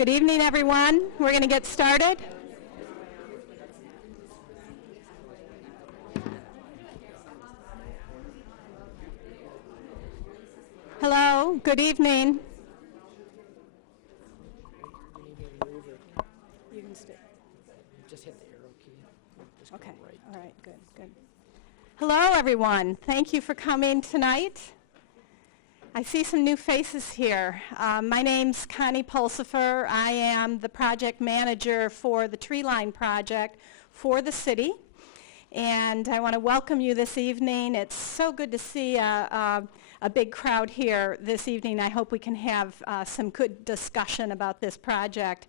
Good evening, everyone. We're going to get started. Hello, good evening. You can stay. Just hit the arrow key. Just Okay, go right. all right, good. Hello, everyone. Thank you for coming tonight. I see some new faces here. My name's Connie Pulsifer. I am the project manager for the Treeline project for the city. And I want to welcome you this evening. It's so good to see a big crowd here this evening. I hope we can have some good discussion about this project.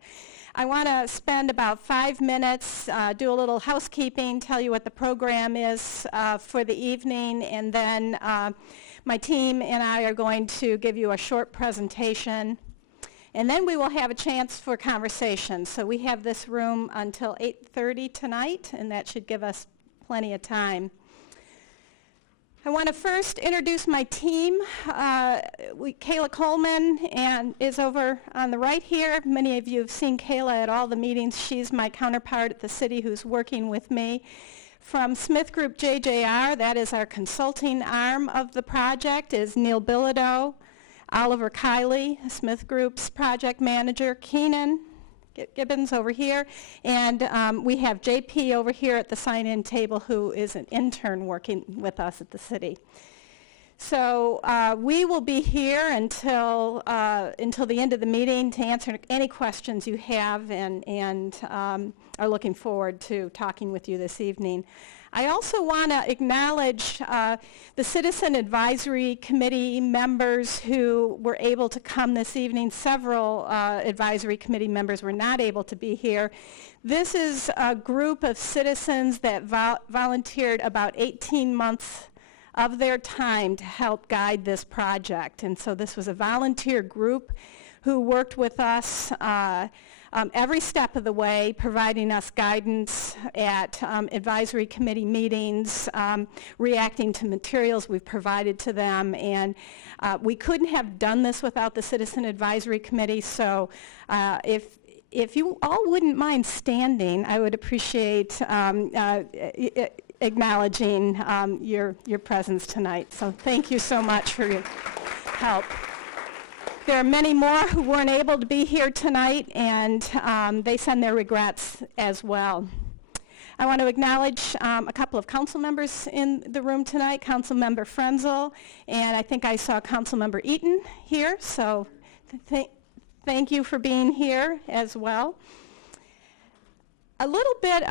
I want to spend about 5 minutes, do a little housekeeping, tell you what the program is for the evening, and then my team and I are going to give you a short presentation, and then we will have a chance for conversation. So we have this room until 8:30 tonight, and that should give us plenty of time. I want to first introduce my team. Kayla Coleman is over on the right here. Many of you have seen Kayla at all the meetings. She's my counterpart at the city who's working with me. From Smith Group JJR, that is our consulting arm of the project, is Neil Bilodeau, Oliver Kiley, Smith Group's project manager, Keenan Gibbons over here, and we have JP over here at the sign-in table, who is an intern working with us at the city. So we will be here until the end of the meeting to answer any questions you have, and are looking forward to talking with you this evening. I also want to acknowledge the Citizen Advisory Committee members who were able to come this evening. Several advisory committee members were not able to be here. This is a group of citizens that volunteered about 18 months of their time to help guide this project. And so this was a volunteer group who worked with us every step of the way, providing us guidance at advisory committee meetings, reacting to materials we've provided to them. And we couldn't have done this without the Citizen Advisory Committee, so if you all wouldn't mind standing, I would appreciate acknowledging your presence tonight. So thank you so much for your help. There are many more who weren't able to be here tonight, and they send their regrets as well. I want to acknowledge a couple of council members in the room tonight, Councilmember Frenzel, and I think I saw Councilmember Eaton here, so thank you for being here as well. A little bit,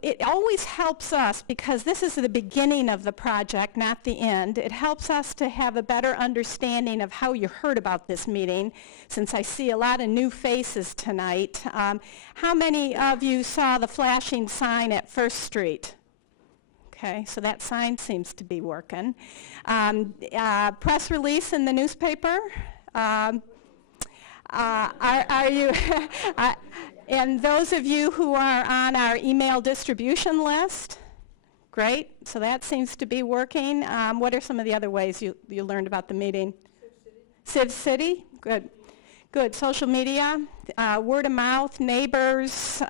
it always helps us, because this is the beginning of the project, not the end. It helps us to have a better understanding of how you heard about this meeting, since I see a lot of new faces tonight. How many of you saw the flashing sign at First Street? Okay, so that sign seems to be working. Press release in the newspaper. Are you... And those of you who are on our email distribution list, great. So that seems to be working. What are some of the other ways you learned about the meeting? Civ City, good. Good. Social media, word of mouth, neighbors.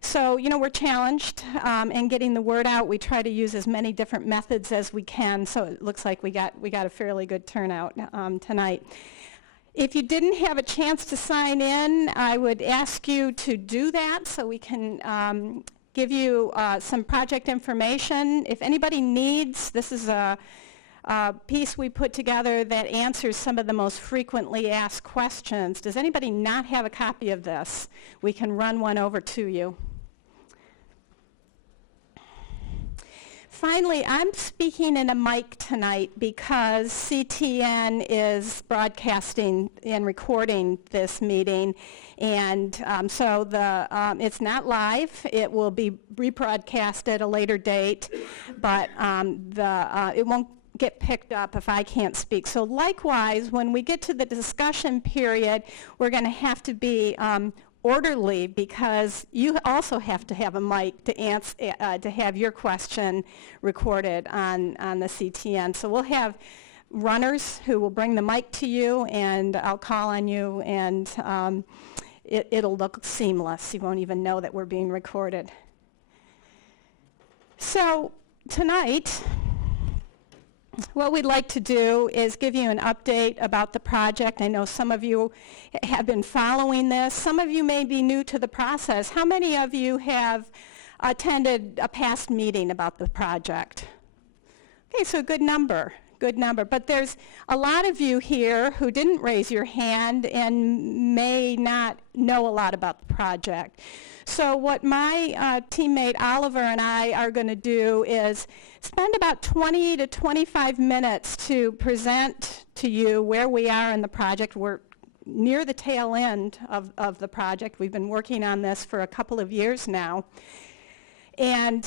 So we're challenged in getting the word out. We try to use as many different methods as we can. So it looks like we got a fairly good turnout tonight. If you didn't have a chance to sign in, I would ask you to do that so we can give you some project information. If anybody needs, this is a piece we put together that answers some of the most frequently asked questions. Does anybody not have a copy of this? We can run one over to you. Finally, I'm speaking in a mic tonight because CTN is broadcasting and recording this meeting, and so it's not live. It will be rebroadcast at a later date, but it won't get picked up if I can't speak. So likewise, when we get to the discussion period, we're going to have to be orderly, because you also have to have a mic to have your question recorded on the CTN. So we'll have runners who will bring the mic to you, and I'll call on you, and it'll look seamless. You won't even know that we're being recorded. So tonight, what we'd like to do is give you an update about the project. I know some of you have been following this. Some of you may be new to the process. How many of you have attended a past meeting about the project? Okay, so good number. But there's a lot of you here who didn't raise your hand and may not know a lot about the project. So what my teammate Oliver and I are going to do is spend about 20 to 25 minutes to present to you where we are in the project. We're near the tail end of the project. We've been working on this for a couple of years now. And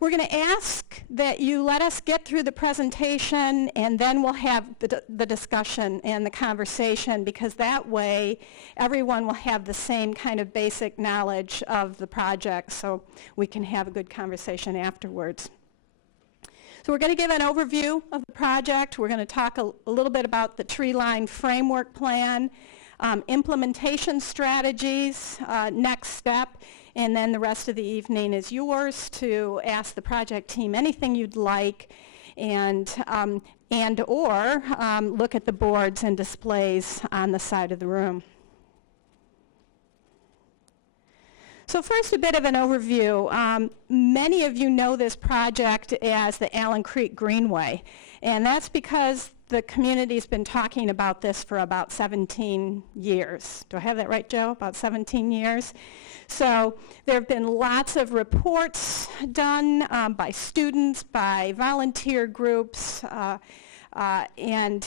we're going to ask that you let us get through the presentation, and then we'll have the discussion and the conversation, because that way everyone will have the same kind of basic knowledge of the project, so we can have a good conversation afterwards. So we're going to give an overview of the project. We're going to talk a little bit about the Treeline framework plan, implementation strategies, next step, and then the rest of the evening is yours to ask the project team anything you'd like, and or look at the boards and displays on the side of the room. So first, a bit of an overview. Many of you know this project as the Allen Creek Greenway, and that's because the community's been talking about this for about 17 years. Do I have that right, Joe? About 17 years. So there have been lots of reports done by students, by volunteer groups, and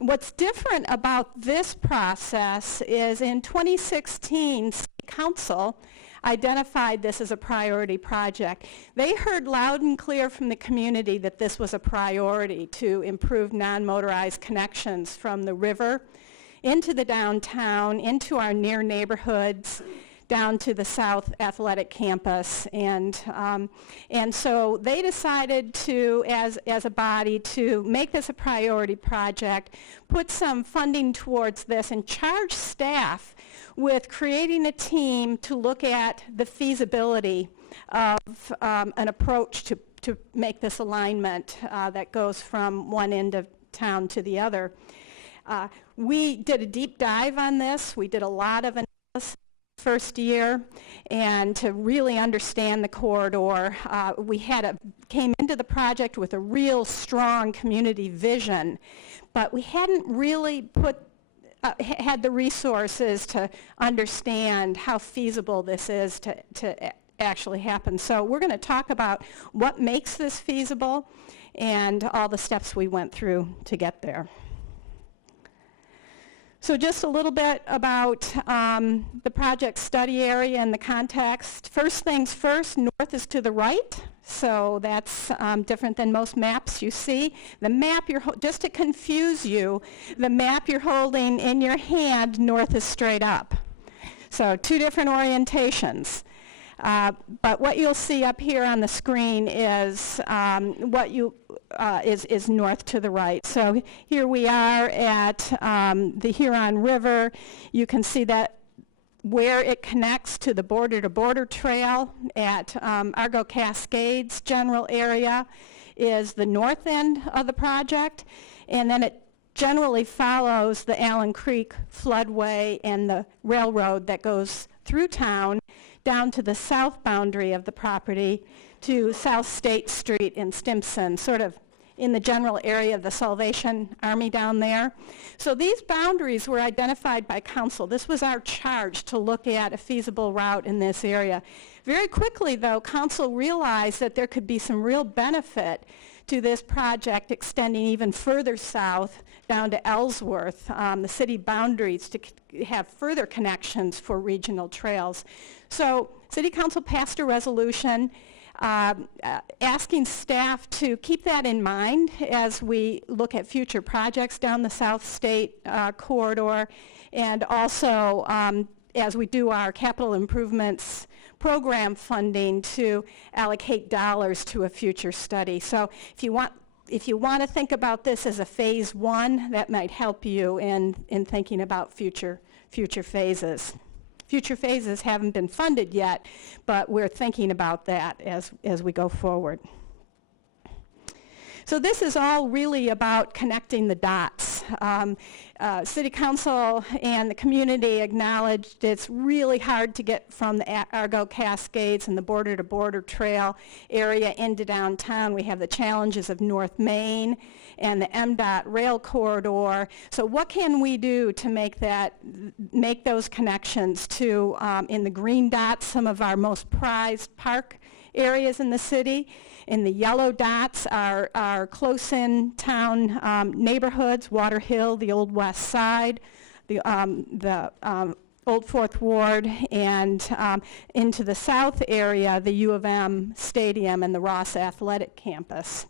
what's different about this process is in 2016, City Council identified this as a priority project. They heard loud and clear from the community that this was a priority to improve non-motorized connections from the river into the downtown, into our near neighborhoods, down to the South Athletic Campus, and so they decided to, as a body, to make this a priority project, put some funding towards this, and charge staff with creating a team to look at the feasibility of an approach to make this alignment that goes from one end of town to the other. We did a deep dive on this. We did a lot of analysis first year, and to really understand the corridor, we came into the project with a real strong community vision, but we hadn't really had the resources to understand how feasible this is to actually happen. So we're going to talk about what makes this feasible and all the steps we went through to get there. So just a little bit about the project study area and the context. First things first, north is to the right, so that's different than most maps you see. The map just to confuse you, the map you're holding in your hand, north is straight up. So two different orientations. But what you'll see up here on the screen is is north to the right. So here we are at the Huron River. You can see that where it connects to the border-to-border trail at Argo Cascades general area is the north end of the project, and then it generally follows the Allen Creek floodway and the railroad that goes through town down to the south boundary of the property to South State Street in Stimson, sort of in the general area of the Salvation Army down there. So these boundaries were identified by council. This was our charge to look at a feasible route in this area. Very quickly, though, council realized that there could be some real benefit to this project extending even further south down to Ellsworth, the city boundaries, to have further connections for regional trails. So City Council passed a resolution asking staff to keep that in mind as we look at future projects down the South State corridor, and also as we do our capital improvements program funding to allocate dollars to a future study. So if you want to think about this as a phase one, that might help you in thinking about future phases. future phases haven't been funded yet, but we're thinking about that as we go forward. So this is all really about connecting the dots. City Council and the community acknowledged it's really hard to get from the Argo Cascades and the border-to-border trail area into downtown. We have the challenges of North Main and the MDOT rail corridor. So what can we do to make those connections to, in the green dots, some of our most prized park areas in the city? In the yellow dots are close-in town neighborhoods, Water Hill, the Old West Side, the Old Fourth Ward, and into the south area, the U of M Stadium and the Ross Athletic Campus.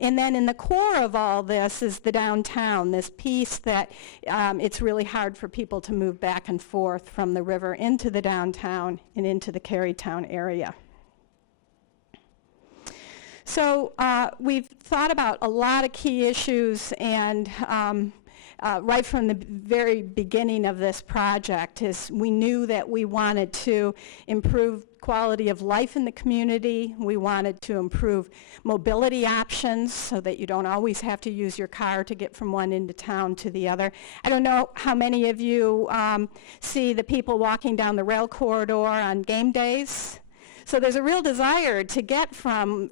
And then in the core of all this is the downtown, this piece that it's really hard for people to move back and forth from the river into the downtown and into the Carytown area. So we've thought about a lot of key issues, and right from the very beginning of this project is we knew that we wanted to improve quality of life in the community. We wanted to improve mobility options so that you don't always have to use your car to get from one end of town to the other. I don't know how many of you see the people walking down the rail corridor on game days. So there's a real desire to get from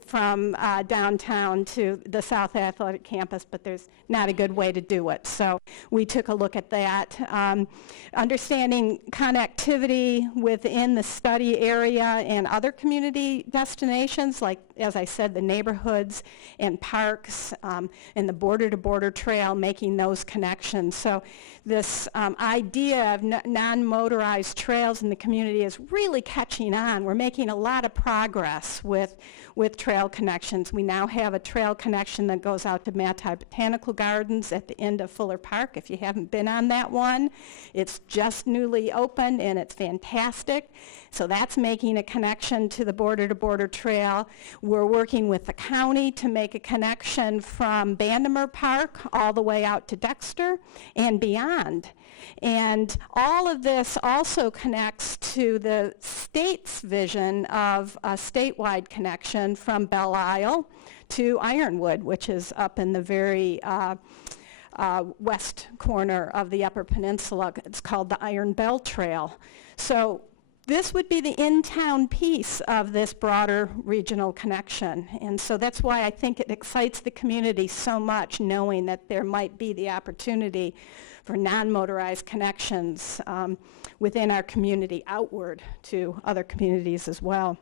downtown to the South Athletic Campus, but there's not a good way to do it. So we took a look at that. Understanding connectivity within the study area and other community destinations, like, as I said, the neighborhoods and parks and the border-to-border trail, making those connections. So this idea of non-motorized trails in the community is really catching on. We're making a lot of progress with trail connections. We now have a trail connection that goes out to Matai Botanical Gardens at the end of Fuller Park. If you haven't been on that one, it's just newly opened and it's fantastic. So that's making a connection to the border-to-border trail. We're working with the county to make a connection from Bandamer Park all the way out to Dexter and beyond. And all of this also connects to the state's vision of a statewide connection from Belle Isle to Ironwood, which is up in the very west corner of the Upper Peninsula. It's called the Iron Bell Trail. So this would be the in-town piece of this broader regional connection. And so that's why I think it excites the community so much, knowing that there might be the opportunity for non-motorized connections within our community outward to other communities as well.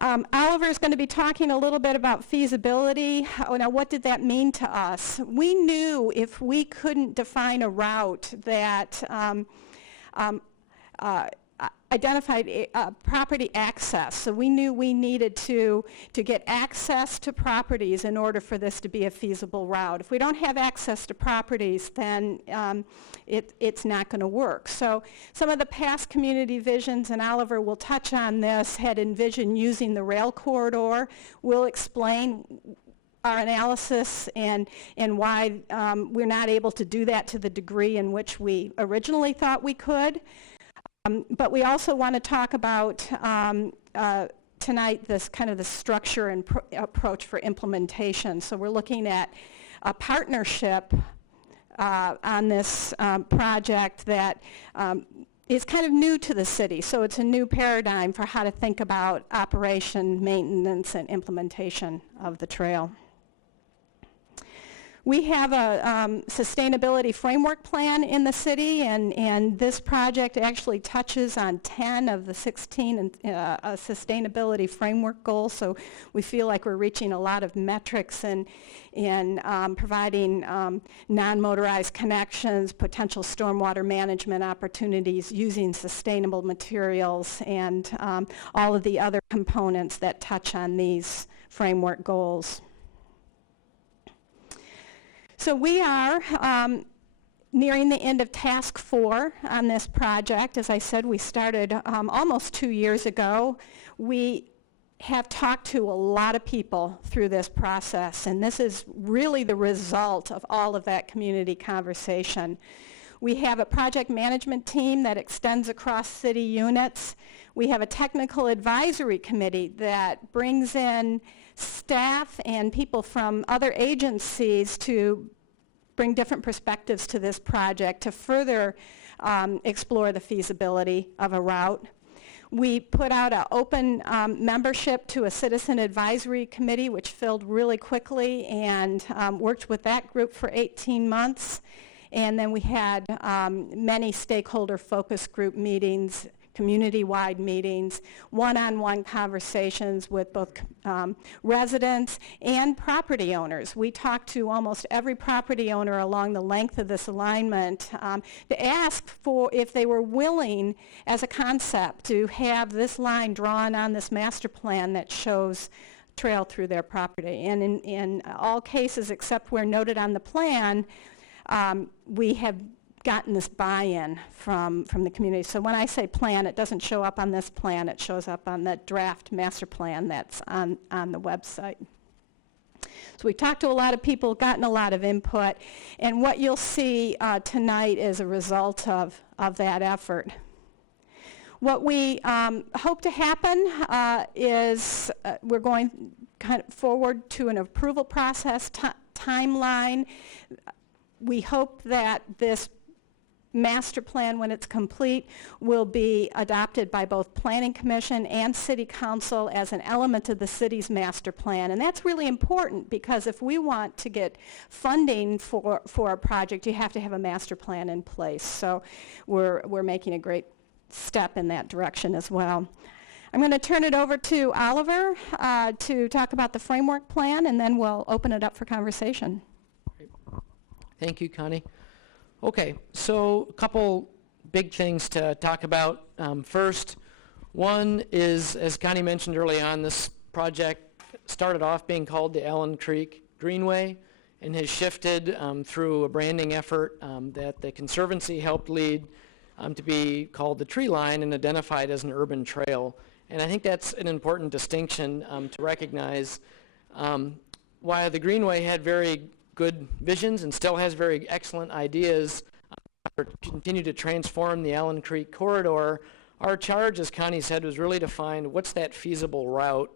Oliver is going to be talking a little bit about feasibility. Now, what did that mean to us? We knew if we couldn't define a route that identified property access. So we knew we needed to get access to properties in order for this to be a feasible route. If we don't have access to properties, then it's not going to work. So some of the past community visions, and Oliver will touch on this, had envisioned using the rail corridor. We'll explain our analysis and why we're not able to do that to the degree in which we originally thought we could. But we also want to talk about tonight this kind of the structure and approach for implementation. So we're looking at a partnership on this project that is kind of new to the city. So it's a new paradigm for how to think about operation, maintenance, and implementation of the trail. We have a sustainability framework plan in the city, and this project actually touches on 10 of the 16 sustainability framework goals, so we feel like we're reaching a lot of metrics in providing non-motorized connections, potential stormwater management opportunities, using sustainable materials, and all of the other components that touch on these framework goals. So we are nearing the end of task 4 on this project. As I said, we started almost 2 years ago. We have talked to a lot of people through this process, and this is really the result of all of that community conversation. We have a project management team that extends across city units. We have a technical advisory committee that brings in staff and people from other agencies to bring different perspectives to this project to further explore the feasibility of a route. We put out an open membership to a citizen advisory committee, which filled really quickly, and worked with that group for 18 months. And then we had many stakeholder focus group meetings, community-wide meetings, one-on-one conversations with both residents and property owners. We talked to almost every property owner along the length of this alignment to ask for if they were willing, as a concept, to have this line drawn on this master plan that shows trail through their property. And in all cases, except where noted on the plan, we have gotten this buy-in from the community. So when I say plan, it doesn't show up on this plan, it shows up on the draft master plan that's on the website. So we've talked to a lot of people, gotten a lot of input, and what you'll see tonight is a result of that effort. What we hope to happen is we're going kind of forward to an approval process timeline. We hope that this master plan, when it's complete, will be adopted by both Planning Commission and City Council as an element of the city's master plan. And that's really important, because if we want to get funding for a project, you have to have a master plan in place. So we're making a great step in that direction as well. I'm going to turn it over to Oliver to talk about the framework plan, and then we'll open it up for conversation. Thank you, Connie. Okay, so a couple big things to talk about. First, one is, as Connie mentioned early on, this project started off being called the Allen Creek Greenway and has shifted through a branding effort that the Conservancy helped lead to be called the Treeline and identified as an urban trail. And I think that's an important distinction to recognize. While the Greenway had very good visions and still has very excellent ideas to continue to transform the Allen Creek corridor, our charge, as Connie said, was really to find what's that feasible route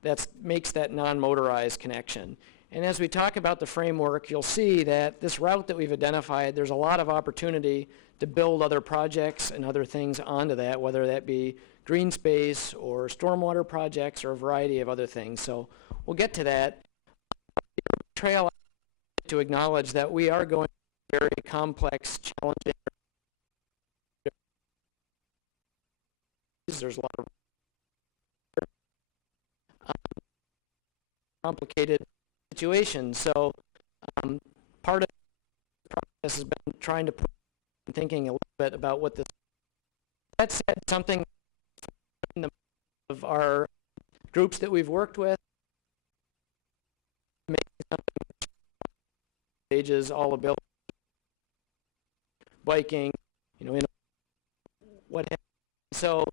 that makes that non-motorized connection. And as we talk about the framework, you'll see that this route that we've identified, there's a lot of opportunity to build other projects and other things onto that, whether that be green space or stormwater projects or a variety of other things. So we'll get to that. Trail, to acknowledge that we are going through very complex, challenging. There's a lot of complicated situations. So part of the process has been trying to put thinking a little bit about what this. That said, something in the of our groups that we've worked with, making something stages, all ability, biking, you know, in what have you. So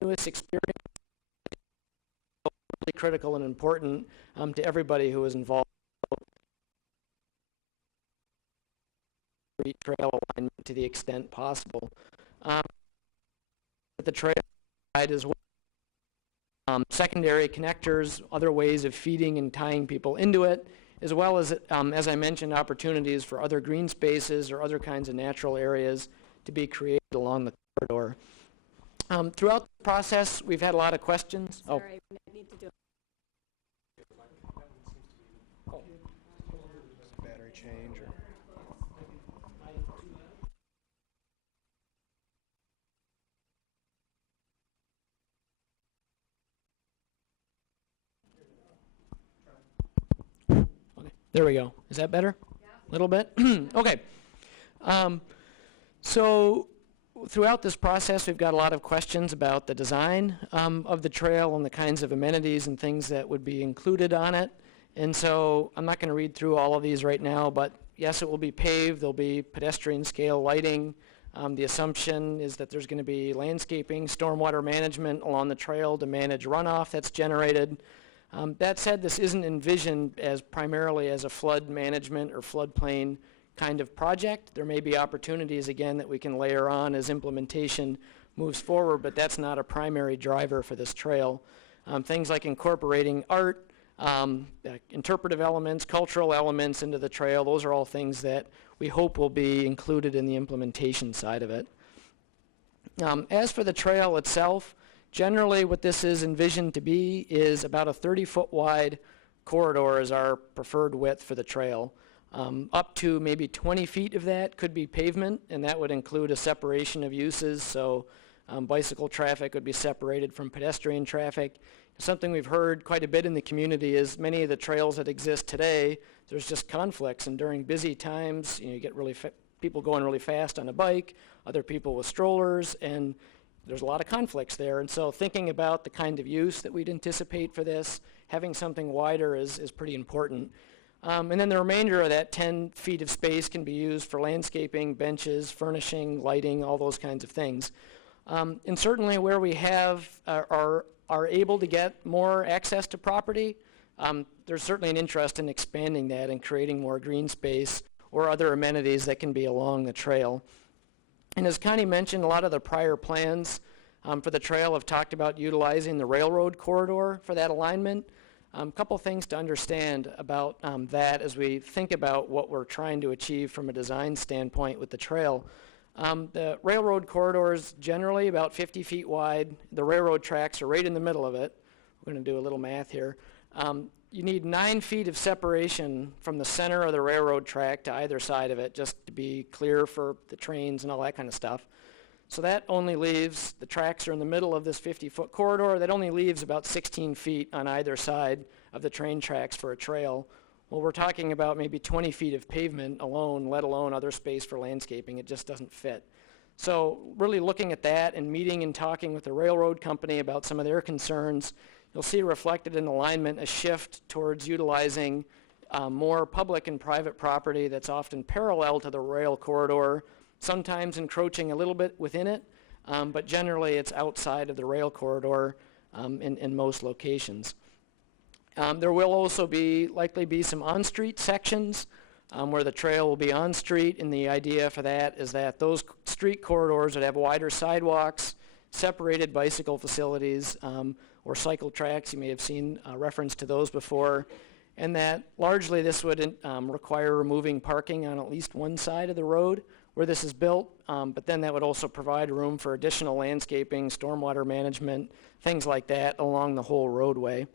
continuous experience is really critical and important to everybody who is involved. Trail alignment to the extent possible. The trail side as well. Secondary connectors, other ways of feeding and tying people into it, as well as I mentioned, opportunities for other green spaces or other kinds of natural areas to be created along the corridor. Throughout the process, we've had a lot of questions. Sorry, I need to do it. Battery change or There we go. Is that better? A little bit? Okay. So throughout this process, we've got a lot of questions about the design of the trail and the kinds of amenities and things that would be included on it. And so I'm not going to read through all of these right now, but yes, it will be paved. There'll be pedestrian scale lighting. The assumption is that there's going to be landscaping, stormwater management along the trail to manage runoff that's generated. That said, this isn't envisioned as primarily as a flood management or floodplain kind of project. There may be opportunities, again, that we can layer on as implementation moves forward, but that's not a primary driver for this trail. Things like incorporating art, interpretive elements, cultural elements into the trail, those are all things that we hope will be included in the implementation side of it. As for the trail itself, generally what this is envisioned to be is about a 30-foot wide corridor is our preferred width for the trail. Up to maybe 20 feet of that could be pavement, and that would include a separation of uses, so bicycle traffic would be separated from pedestrian traffic. Something we've heard quite a bit in the community is many of the trails that exist today, there's just conflicts, and during busy times, you get people going really fast on a bike, other people with strollers, and there's a lot of conflicts there. And so thinking about the kind of use that we'd anticipate for this, having something wider is pretty important. And then the remainder of that 10 feet of space can be used for landscaping, benches, furnishing, lighting, all those kinds of things. And certainly where we have are able to get more access to property, there's certainly an interest in expanding that and creating more green space or other amenities that can be along the trail. And as Connie mentioned, a lot of the prior plans for the trail have talked about utilizing the railroad corridor for that alignment. A couple things to understand about that as we think about what we're trying to achieve from a design standpoint with the trail. The railroad corridor is generally about 50 feet wide. The railroad tracks are right in the middle of it. We're going to do a little math here. You need 9 feet of separation from the center of the railroad track to either side of it, just to be clear for the trains and all that kind of stuff. So that only leaves, the tracks are in the middle of this 50-foot corridor, that only leaves about 16 feet on either side of the train tracks for a trail. Well, we're talking about maybe 20 feet of pavement alone, let alone other space for landscaping. It just doesn't fit. So really looking at that and meeting and talking with the railroad company about some of their concerns, you'll see reflected in alignment a shift towards utilizing more public and private property that's often parallel to the rail corridor, sometimes encroaching a little bit within it, but generally it's outside of the rail corridor in most locations. There will also likely be some on-street sections where the trail will be on-street, and the idea for that is that those street corridors would have wider sidewalks, separated bicycle facilities, or cycle tracks. You may have seen reference to those before, and that largely this would require removing parking on at least one side of the road where this is built, but then that would also provide room for additional landscaping, stormwater management, things like that along the whole roadway.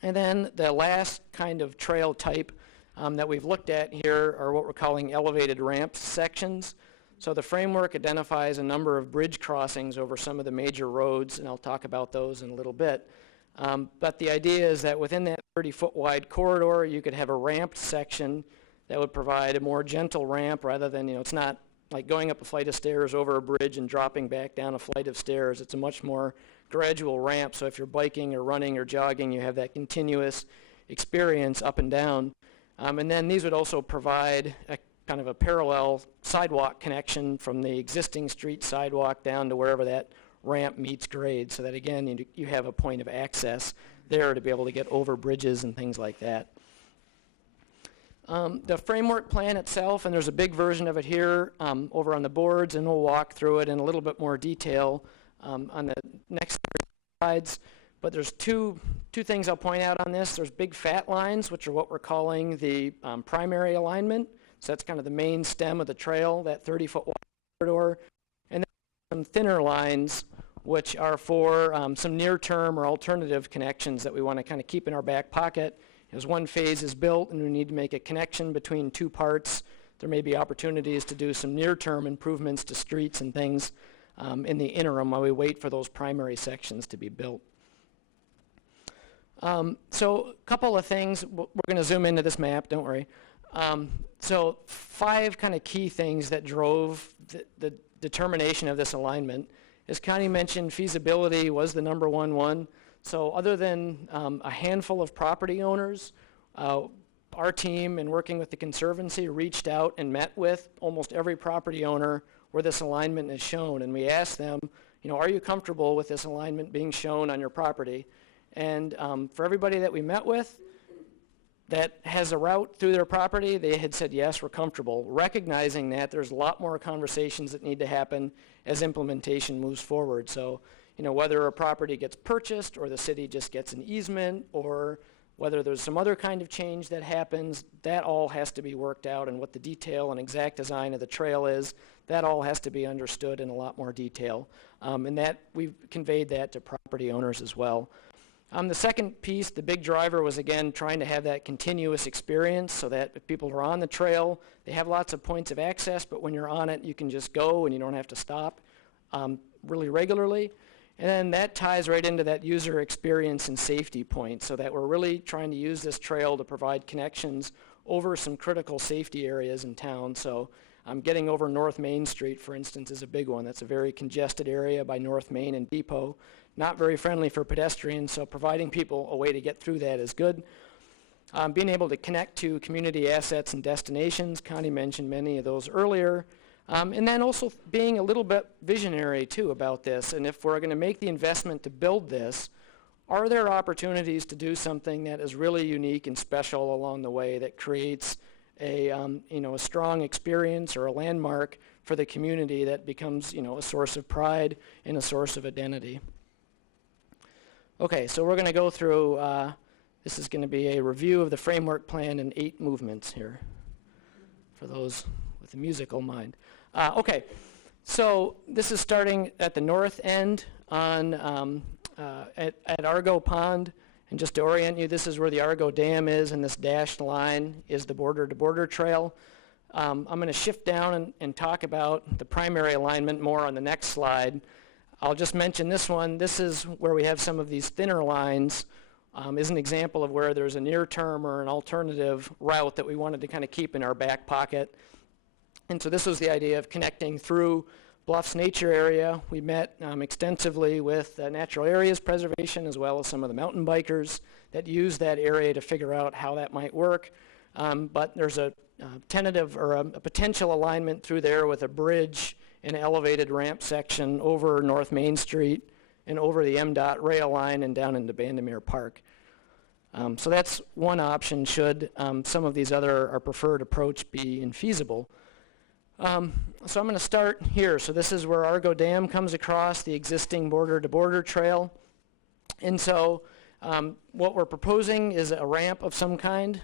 And then the last kind of trail type that we've looked at here are what we're calling elevated ramp sections. So the framework identifies a number of bridge crossings over some of the major roads, and I'll talk about those in a little bit. But the idea is that within that 30-foot wide corridor, you could have a ramped section that would provide a more gentle ramp rather than, it's not like going up a flight of stairs over a bridge and dropping back down a flight of stairs. It's a much more gradual ramp, so if you're biking or running or jogging, you have that continuous experience up and down. And then these would also provide a kind of a parallel sidewalk connection from the existing street sidewalk down to wherever that ramp meets grade, so that again you have a point of access there to be able to get over bridges and things like that. The framework plan itself, and there's a big version of it here over on the boards, and we'll walk through it in a little bit more detail on the next slides. But there's two things I'll point out on this. There's big fat lines, which are what we're calling the primary alignment. So that's kind of the main stem of the trail, that 30-foot wide corridor. And then some thinner lines, which are for some near-term or alternative connections that we want to kind of keep in our back pocket. As one phase is built and we need to make a connection between two parts, there may be opportunities to do some near-term improvements to streets and things in the interim while we wait for those primary sections to be built. So a couple of things, we're going to zoom into this map, don't worry. So 5 kind of key things that drove the determination of this alignment. As Connie mentioned, feasibility was the number one. So other than a handful of property owners, our team, in working with the Conservancy, reached out and met with almost every property owner where this alignment is shown. And we asked them, are you comfortable with this alignment being shown on your property? And for everybody that we met with that has a route through their property, they had said, yes, we're comfortable, recognizing that there's a lot more conversations that need to happen as implementation moves forward. So, you know, whether a property gets purchased or the city just gets an easement, or whether there's some other kind of change that happens, that all has to be worked out, and what the detail and exact design of the trail is, that all has to be understood in a lot more detail. And that we've conveyed that to property owners as well. The second piece, the big driver, was again trying to have that continuous experience so that if people are on the trail, they have lots of points of access, but when you're on it, you can just go and you don't have to stop really regularly. And then that ties right into that user experience and safety point, so that we're really trying to use this trail to provide connections over some critical safety areas in town. So getting over North Main Street, for instance, is a big one. That's a very congested area by North Main and Depot. Not very friendly for pedestrians, so providing people a way to get through that is good. Being able to connect to community assets and destinations, Connie mentioned many of those earlier. And then also being a little bit visionary too about this, and if we're going to make the investment to build this, are there opportunities to do something that is really unique and special along the way that creates a strong experience or a landmark for the community that becomes, a source of pride and a source of identity. Okay, so we're going to go through, this is going to be a review of the framework plan in 8 movements here for those with a musical mind. Okay, so this is starting at the north end on at Argo Pond, and just to orient you, this is where the Argo Dam is, and this dashed line is the border-to-border trail. I'm going to shift down and talk about the primary alignment more on the next slide. I'll just mention this one. This is where we have some of these thinner lines. Is an example of where there's a near-term or an alternative route that we wanted to kind of keep in our back pocket. And so this was the idea of connecting through Bluffs Nature Area. We met extensively with Natural Areas Preservation, as well as some of the mountain bikers that use that area to figure out how that might work. But there's a tentative or a potential alignment through there with a bridge and elevated ramp section over North Main Street and over the MDOT rail line and down into Bandemere Park. So that's one option should some of these other, our preferred approach be infeasible. So I'm going to start here. So this is where Argo Dam comes across the existing border-to-border trail. And so what we're proposing is a ramp of some kind.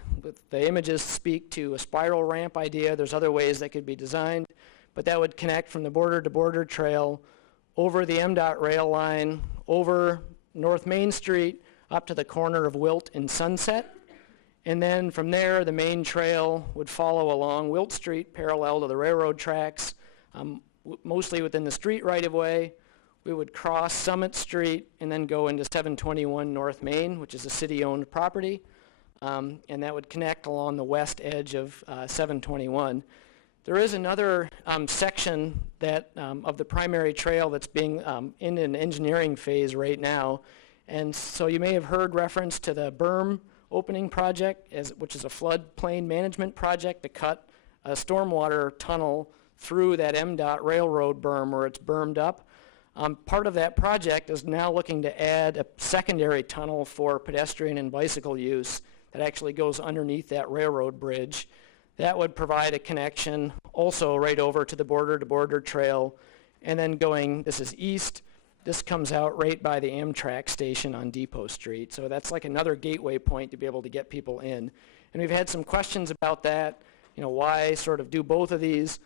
The images speak to a spiral ramp idea. There's other ways that could be designed, but that would connect from the border-to-border trail over the MDOT rail line, over North Main Street, up to the corner of Wilt and Sunset. And then from there, the main trail would follow along Wilt Street, parallel to the railroad tracks, mostly within the street right-of-way. We would cross Summit Street and then go into 721 North Main, which is a city-owned property. And that would connect along the west edge of 721. There is another section that of the primary trail that's being in an engineering phase right now. And so you may have heard reference to the berm opening project, which is a floodplain management project to cut a stormwater tunnel through that MDOT railroad berm where it's bermed up. Part of that project is now looking to add a secondary tunnel for pedestrian and bicycle use that actually goes underneath that railroad bridge. That would provide a connection also right over to the border-to-border trail, and then going, this is east, this comes out right by the Amtrak station on Depot Street. So that's like another gateway point to be able to get people in. And we've had some questions about that, why sort of do both of these.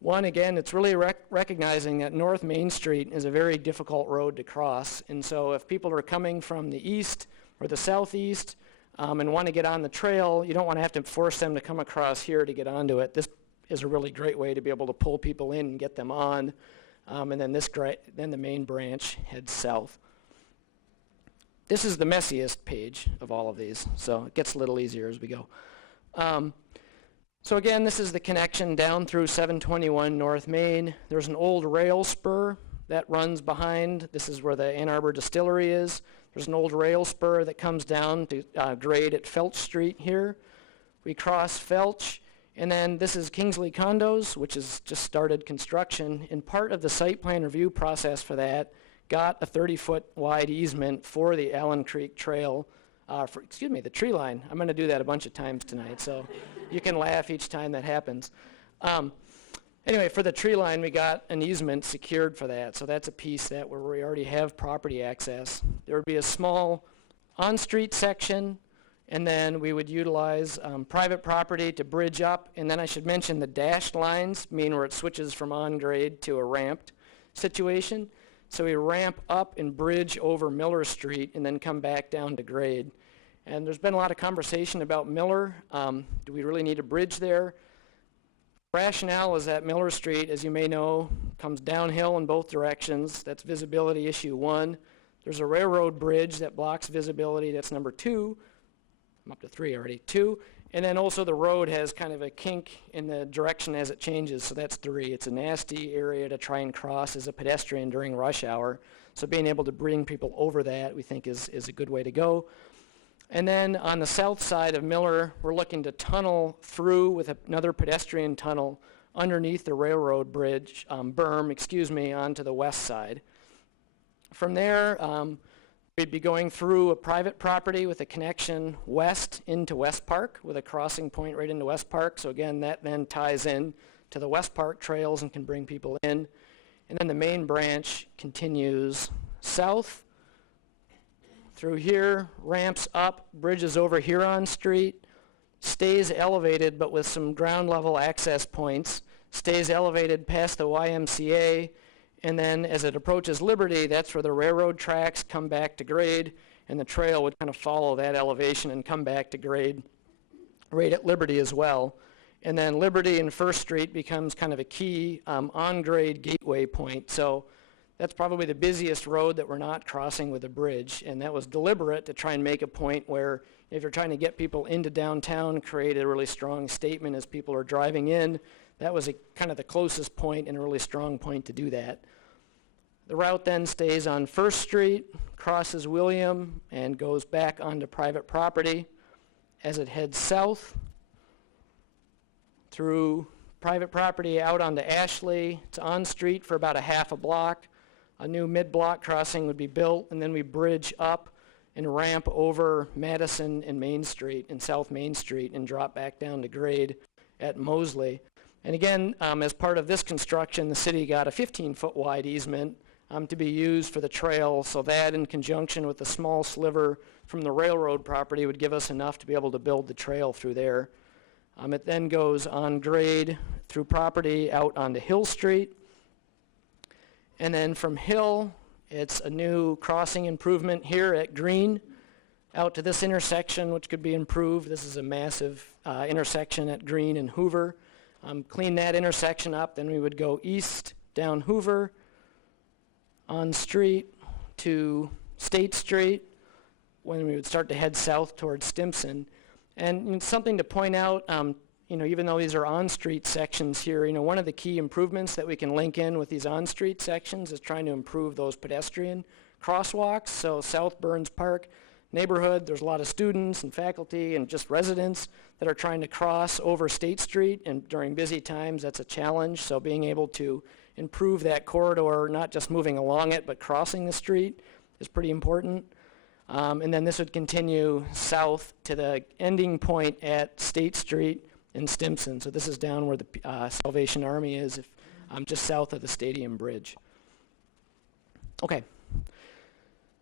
One, again, it's really recognizing that North Main Street is a very difficult road to cross. And so if people are coming from the east or the southeast and want to get on the trail, you don't want to have to force them to come across here to get onto it. This is a really great way to be able to pull people in and get them on. And then then the main branch heads south. This is the messiest page of all of these, so it gets a little easier as we go. So again, this is the connection down through 721 North Main. There's an old rail spur that runs behind. This is where the Ann Arbor Distillery is. There's an old rail spur that comes down to grade at Felch Street here. We cross Felch. And then this is Kingsley Condos, which has just started construction. And part of the site plan review process for that got a 30-foot wide easement for the Allen Creek Trail, the tree line. I'm going to do that a bunch of times tonight, so you can laugh each time that happens. Anyway, for the tree line, we got an easement secured for that, so that's a piece that where we already have property access. There would be a small on-street section, and then we would utilize private property to bridge up, and then I should mention the dashed lines mean where it switches from on-grade to a ramped situation. So we ramp up and bridge over Miller Street and then come back down to grade. And there's been a lot of conversation about Miller. Do we really need a bridge there? Rationale is that Miller Street, as you may know, comes downhill in both directions. That's visibility issue 1. There's a railroad bridge that blocks visibility. That's number 2. I'm up to 3 already. 2. And then also the road has kind of a kink in the direction as it changes, so that's 3. It's a nasty area to try and cross as a pedestrian during rush hour. So being able to bring people over that, we think, is a good way to go. And then on the south side of Miller, we're looking to tunnel through with another pedestrian tunnel underneath the railroad bridge, berm, onto the west side. From there, we'd be going through a private property with a connection west into West Park with a crossing point right into West Park. So again, that then ties in to the West Park trails and can bring people in. And then the main branch continues south through here, ramps up, bridges over Huron Street, stays elevated but with some ground level access points, stays elevated past the YMCA, and then as it approaches Liberty, that's where the railroad tracks come back to grade, and the trail would kind of follow that elevation and come back to grade right at Liberty as well. And then Liberty and First Street becomes kind of a key on-grade gateway point. So that's probably the busiest road that we're not crossing with a bridge, and that was deliberate to try and make a point where if you're trying to get people into downtown, create a really strong statement as people are driving in. That was kind of the closest point and a really strong point to do that. The route then stays on First Street, crosses William, and goes back onto private property as it heads south through private property out onto Ashley. It's on street for about a half a block. A new mid-block crossing would be built, and then we bridge up and ramp over Madison and Main Street and South Main Street and drop back down to grade at Mosley. And again, as part of this construction, the city got a 15-foot wide easement to be used for the trail, so that in conjunction with the small sliver from the railroad property would give us enough to be able to build the trail through there. It then goes on grade through property out onto Hill Street. And then from Hill, it's a new crossing improvement here at Green out to this intersection, which could be improved. This is a massive intersection at Green and Hoover. Clean that intersection up, then we would go east down Hoover, on street to State Street, when we would start to head south towards Stimson. And something to point out, even though these are on-street sections here, one of the key improvements that we can link in with these on-street sections is trying to improve those pedestrian crosswalks. So South Burns Park neighborhood, there's a lot of students and faculty and just residents that are trying to cross over State Street, and during busy times that's a challenge. So being able to improve that corridor, not just moving along it, but crossing the street is pretty important. And then this would continue south to the ending point at State Street in Stimson. So this is down where the Salvation Army is, just south of the Stadium Bridge. Okay.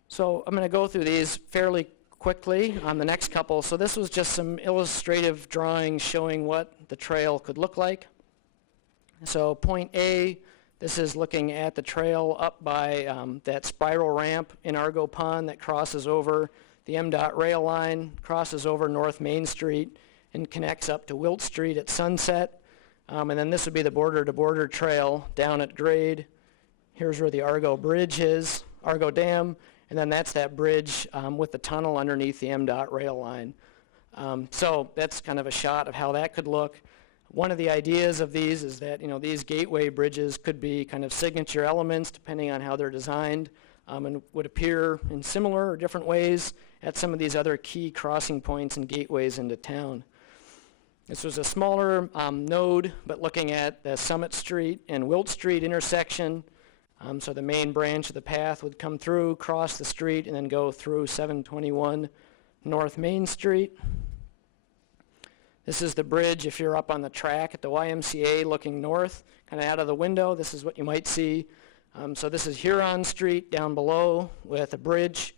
So I'm going to go through these fairly quickly on the next couple. So this was just some illustrative drawings showing what the trail could look like. So point A, this is looking at the trail up by that spiral ramp in Argo Pond that crosses over the MDOT rail line, crosses over North Main Street, and connects up to Wilt Street at Sunset. And then this would be the border-to-border trail down at grade. Here's where the Argo Bridge is, Argo Dam, and then that's that bridge with the tunnel underneath the MDOT rail line. So that's kind of a shot of how that could look. One of the ideas of these is that these gateway bridges could be kind of signature elements depending on how they're designed, and would appear in similar or different ways at some of these other key crossing points and gateways into town. This was a smaller node, but looking at the Summit Street and Wilt Street intersection, So the main branch of the path would come through, cross the street, and then go through 721 North Main Street. This is the bridge if you're up on the track at the YMCA looking north, kind of out of the window. This is what you might see. So this is Huron Street down below with a bridge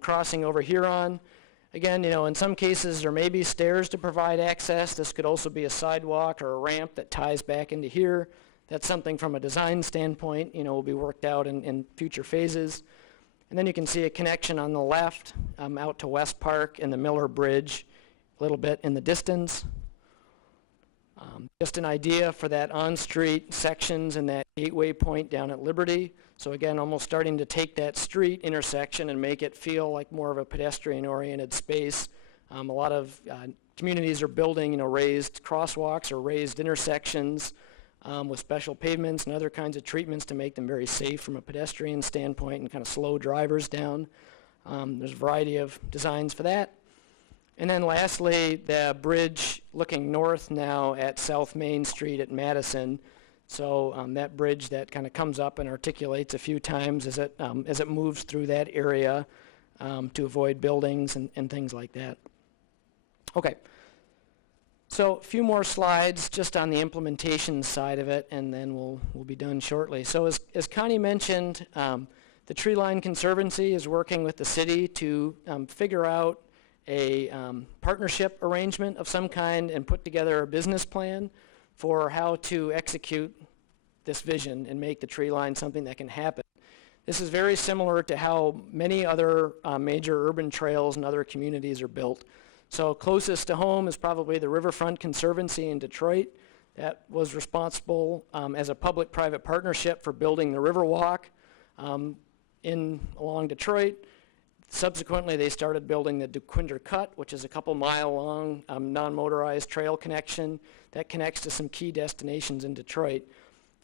crossing over Huron. Again, in some cases there may be stairs to provide access. This could also be a sidewalk or a ramp that ties back into here. That's something from a design standpoint, will be worked out in future phases. And then you can see a connection on the left out to West Park and the Miller Bridge a little bit in the distance. Just an idea for that on-street sections and that gateway point down at Liberty. So again, almost starting to take that street intersection and make it feel like more of a pedestrian-oriented space. A lot of communities are building, raised crosswalks or raised intersections with special pavements and other kinds of treatments to make them very safe from a pedestrian standpoint and kind of slow drivers down. There's a variety of designs for that. And then lastly, the bridge looking north now at South Main Street at Madison. So that bridge that kind of comes up and articulates a few times as it moves through that area to avoid buildings and things like that. Okay. So a few more slides just on the implementation side of it, and then we'll be done shortly. So as Connie mentioned, the Treeline Conservancy is working with the city to figure out a partnership arrangement of some kind and put together a business plan for how to execute this vision and make the tree line something that can happen. This is very similar to how many other major urban trails and other communities are built. So closest to home is probably the Riverfront Conservancy in Detroit. That was responsible as a public-private partnership for building the Riverwalk along Detroit. Subsequently, they started building the DeQuinder Cut, which is a couple mile long non-motorized trail connection that connects to some key destinations in Detroit.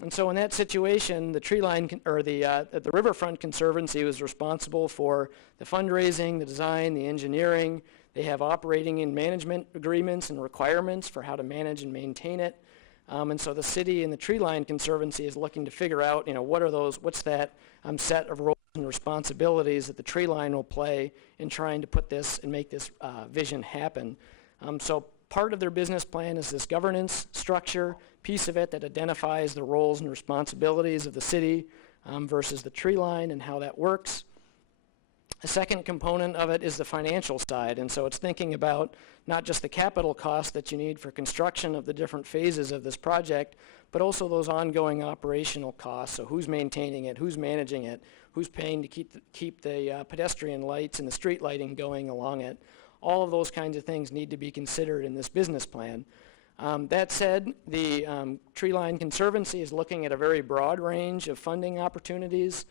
And so in that situation, the the Riverfront Conservancy was responsible for the fundraising, the design, the engineering. They have operating and management agreements and requirements for how to manage and maintain it. And so the city and the Treeline Conservancy is looking to figure out, what's that set of roles and responsibilities that the Treeline will play in trying to put this and make this vision happen. So part of their business plan is this governance structure piece of it that identifies the roles and responsibilities of the city versus the Treeline and how that works. The second component of it is the financial side, and so it's thinking about not just the capital costs that you need for construction of the different phases of this project, but also those ongoing operational costs. So who's maintaining it, who's managing it, who's paying to keep the pedestrian lights and the street lighting going along it. All of those kinds of things need to be considered in this business plan. That said, the Treeline Conservancy is looking at a very broad range of funding opportunities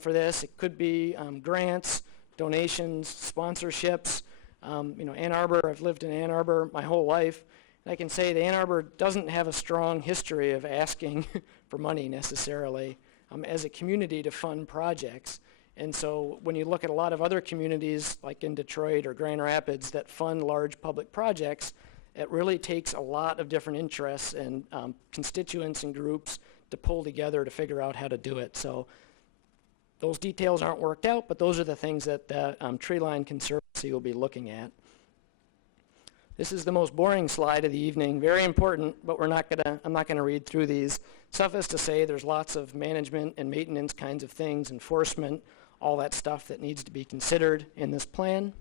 for this. It could be grants, donations, sponsorships. Ann Arbor, I've lived in Ann Arbor my whole life, and I can say that Ann Arbor doesn't have a strong history of asking for money necessarily as a community to fund projects. And so when you look at a lot of other communities like in Detroit or Grand Rapids that fund large public projects, it really takes a lot of different interests and constituents and groups to pull together to figure out how to do it. So those details aren't worked out, but those are the things that the Treeline Conservancy will be looking at. This is the most boring slide of the evening. Very important, but I'm not gonna read through these. Suffice to say, there's lots of management and maintenance kinds of things, enforcement, all that stuff that needs to be considered in this plan.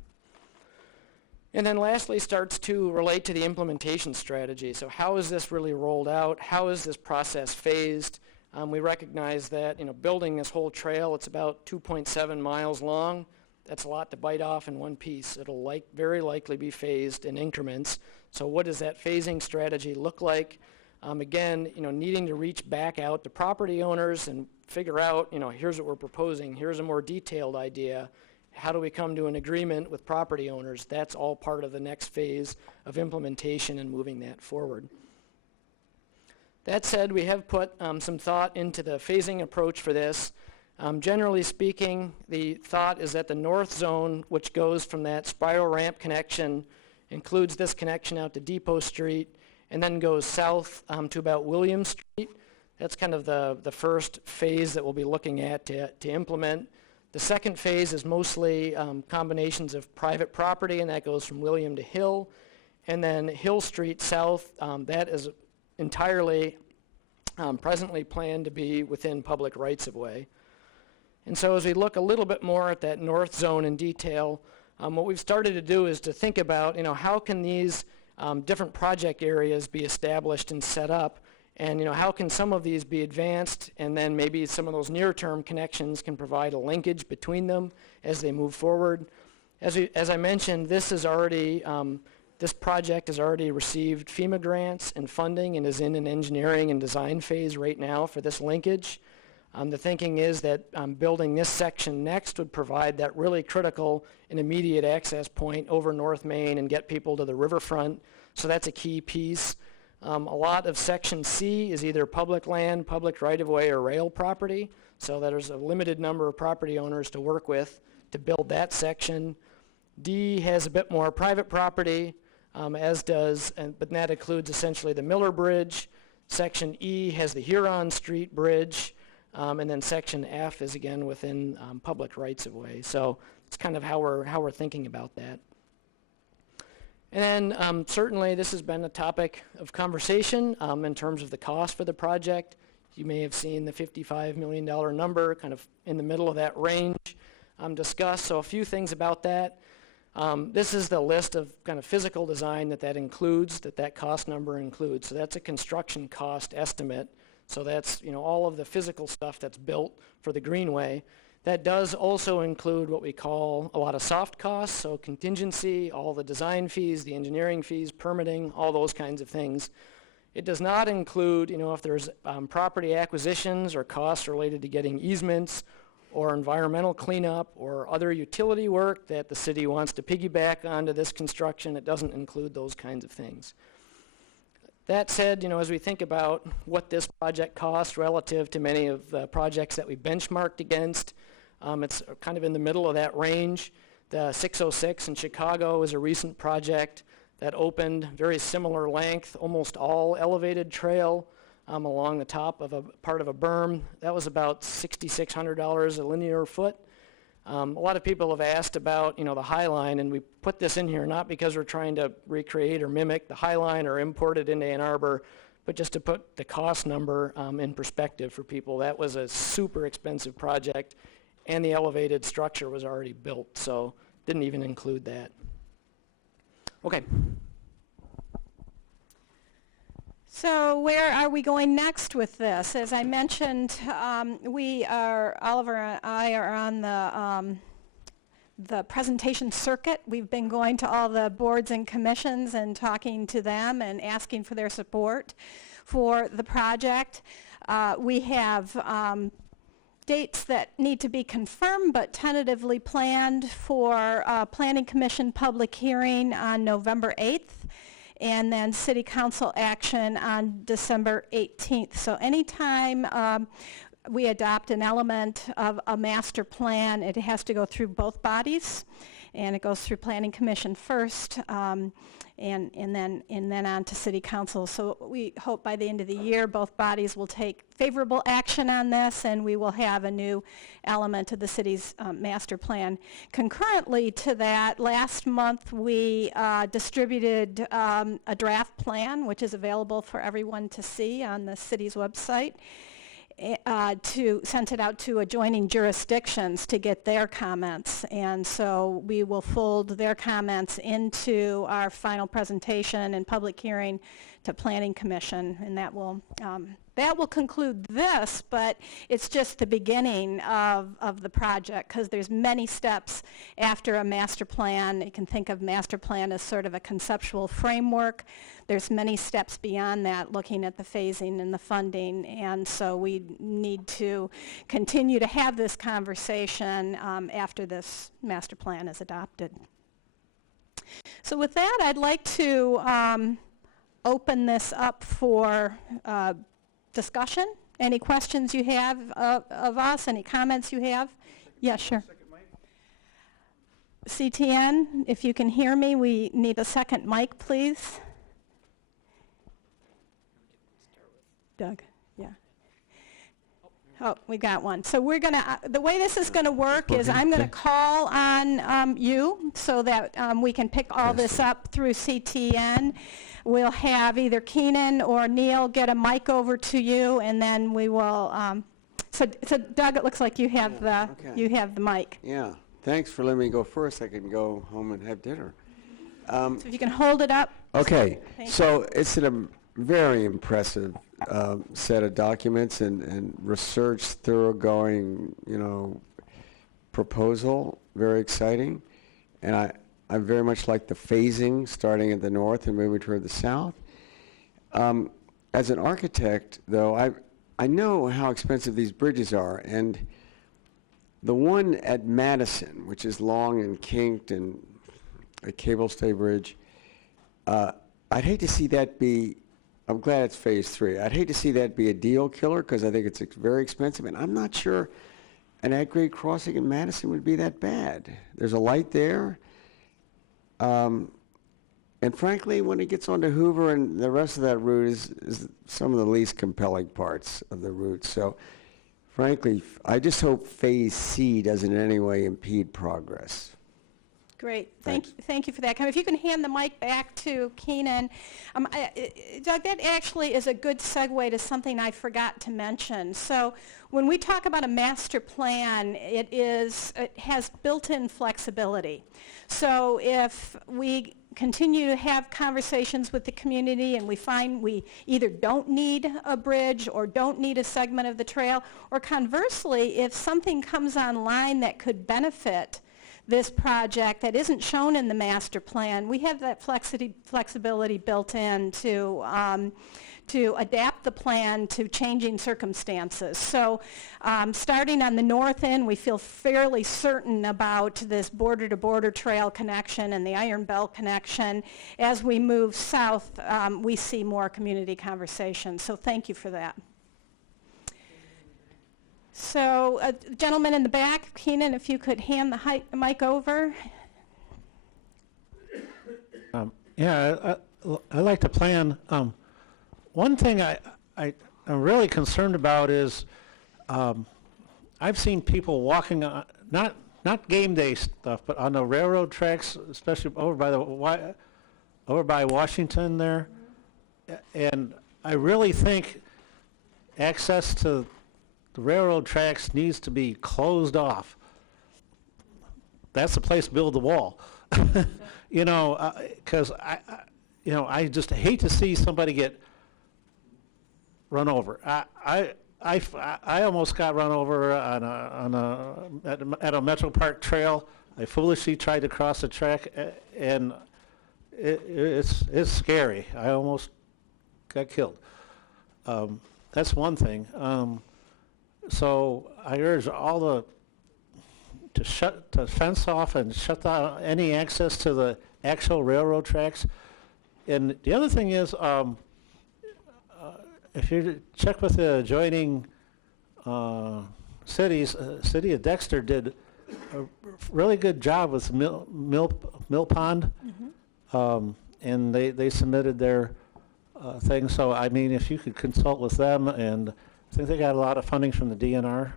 And then lastly starts to relate to the implementation strategy. So how is this really rolled out? How is this process phased? We recognize that building this whole trail, it's about 2.7 miles long. That's a lot to bite off in one piece. It'll very likely be phased in increments. So what does that phasing strategy look like? Again, needing to reach back out to property owners and figure out, here's what we're proposing. Here's a more detailed idea. How do we come to an agreement with property owners? That's all part of the next phase of implementation and moving that forward. That said, we have put some thought into the phasing approach for this. Generally speaking, the thought is that the north zone, which goes from that spiral ramp connection, includes this connection out to Depot Street, and then goes south to about William Street. That's kind of the first phase that we'll be looking at to implement. The second phase is mostly combinations of private property, and that goes from William to Hill. And then Hill Street South, that is entirely presently planned to be within public rights-of-way. And so as we look a little bit more at that north zone in detail, what we've started to do is to think about, how can these different project areas be established and set up, and how can some of these be advanced, and then maybe some of those near-term connections can provide a linkage between them as they move forward. As I mentioned, this project has already received FEMA grants and funding and is in an engineering and design phase right now for this linkage. The thinking is that building this section next would provide that really critical and immediate access point over North Main and get people to the riverfront. So that's a key piece. A lot of Section C is either public land, public right-of-way, or rail property. So there's a limited number of property owners to work with to build that section. D has a bit more private property, but that includes essentially the Miller Bridge. Section E has the Huron Street Bridge. And then Section F is again within public rights-of-way. So it's kind of how we're thinking about that. And then certainly this has been a topic of conversation in terms of the cost for the project. You may have seen the $55 million number kind of in the middle of that range discussed. So a few things about that. This is the list of kind of physical design that includes, that cost number includes. So that's a construction cost estimate. So that's all of the physical stuff that's built for the Greenway. That does also include what we call a lot of soft costs, so contingency, all the design fees, the engineering fees, permitting, all those kinds of things. It does not include, if there's property acquisitions or costs related to getting easements or environmental cleanup or other utility work that the city wants to piggyback onto this construction. It doesn't include those kinds of things. That said, as we think about what this project costs relative to many of the projects that we benchmarked against, it's kind of in the middle of that range. The 606 in Chicago is a recent project that opened, very similar length, almost all elevated trail along the top of a part of a berm. That was about $6,600 a linear foot. A lot of people have asked about, the High Line, and we put this in here not because we're trying to recreate or mimic the High Line or import it into Ann Arbor, but just to put the cost number in perspective for people. That was a super expensive project, and the elevated structure was already built, so didn't even include that. Okay. So where are we going next with this? As I mentioned, Oliver and I are on the presentation circuit. We've been going to all the boards and commissions and talking to them and asking for their support for the project. We have dates that need to be confirmed but tentatively planned for Planning Commission public hearing on November 8th. And then City Council action on December 18th. So anytime we adopt an element of a master plan, it has to go through both bodies, and it goes through Planning Commission first, and then on to City Council. So we hope by the end of the year both bodies will take favorable action on this, and we will have a new element of the city's master plan. Concurrently to that, last month we distributed a draft plan, which is available for everyone to see on the city's website. Sent it out to adjoining jurisdictions to get their comments, and so we will fold their comments into our final presentation and public hearing to Planning Commission, and that will conclude this, but it's just the beginning of the project, because there's many steps after a master plan. You can think of master plan as sort of a conceptual framework. There's many steps beyond that, looking at the phasing and the funding, and so we need to continue to have this conversation after this master plan is adopted. So with that, I'd like to open this up for discussion. Any questions you have of us? Any comments you have? Yeah, sure. CTN, if you can hear me, we need a second mic, please. Doug, yeah. Oh, we got one. So we're going to, the way this is going to work is I'm going to call on you so that we can pick all this up through CTN. We'll have either Keenan or Neil get a mic over to you, and then we will, so Doug, it looks like you have you have the mic. Yeah, thanks for letting me go first. I can go home and have dinner. So if you can hold it up. Okay, Thank so it's a very impressive set of documents and research, thoroughgoing, proposal. Very exciting, and I very much like the phasing, starting at the north and moving toward the south. As an architect, though, I know how expensive these bridges are, and the one at Madison, which is long and kinked and a cable stay bridge, I'd hate to see that be, I'm glad it's phase 3. I'd hate to see that be a deal killer because I think it's very expensive, and I'm not sure an at-grade crossing in Madison would be that bad. There's a light there, and frankly, when it gets onto Hoover and the rest of that route is some of the least compelling parts of the route. So frankly, I just hope phase C doesn't in any way impede progress. Great. Thank you for that. If you can hand the mic back to Keenan. Doug, that actually is a good segue to something I forgot to mention. So when we talk about a master plan, it has built-in flexibility. So if we continue to have conversations with the community and we find we either don't need a bridge or don't need a segment of the trail, or conversely, if something comes online that could benefit this project that isn't shown in the master plan, we have that flexibility built in to adapt the plan to changing circumstances. So starting on the north end, we feel fairly certain about this border-to-border trail connection and the Iron Belt connection. As we move south, we see more community conversations. So thank you for that. So, gentleman in the back, Keenan, if you could hand the mic over. I like the plan. One thing I'm really concerned about is I've seen people walking on, not game day stuff, but on the railroad tracks, especially over by Washington there, and I really think access to the railroad tracks needs to be closed off. That's the place to build the wall. Because I just hate to see somebody get run over. I almost got run over at a Metro Park trail. I foolishly tried to cross the track, and it's scary. I almost got killed. That's one thing. So I urge all to fence off and shut down any access to the actual railroad tracks. And the other thing is, if you check with the adjoining cities, City of Dexter did a really good job with Mill Pond, and they submitted their thing. So I mean, if you could consult with them, and I think they got a lot of funding from the DNR,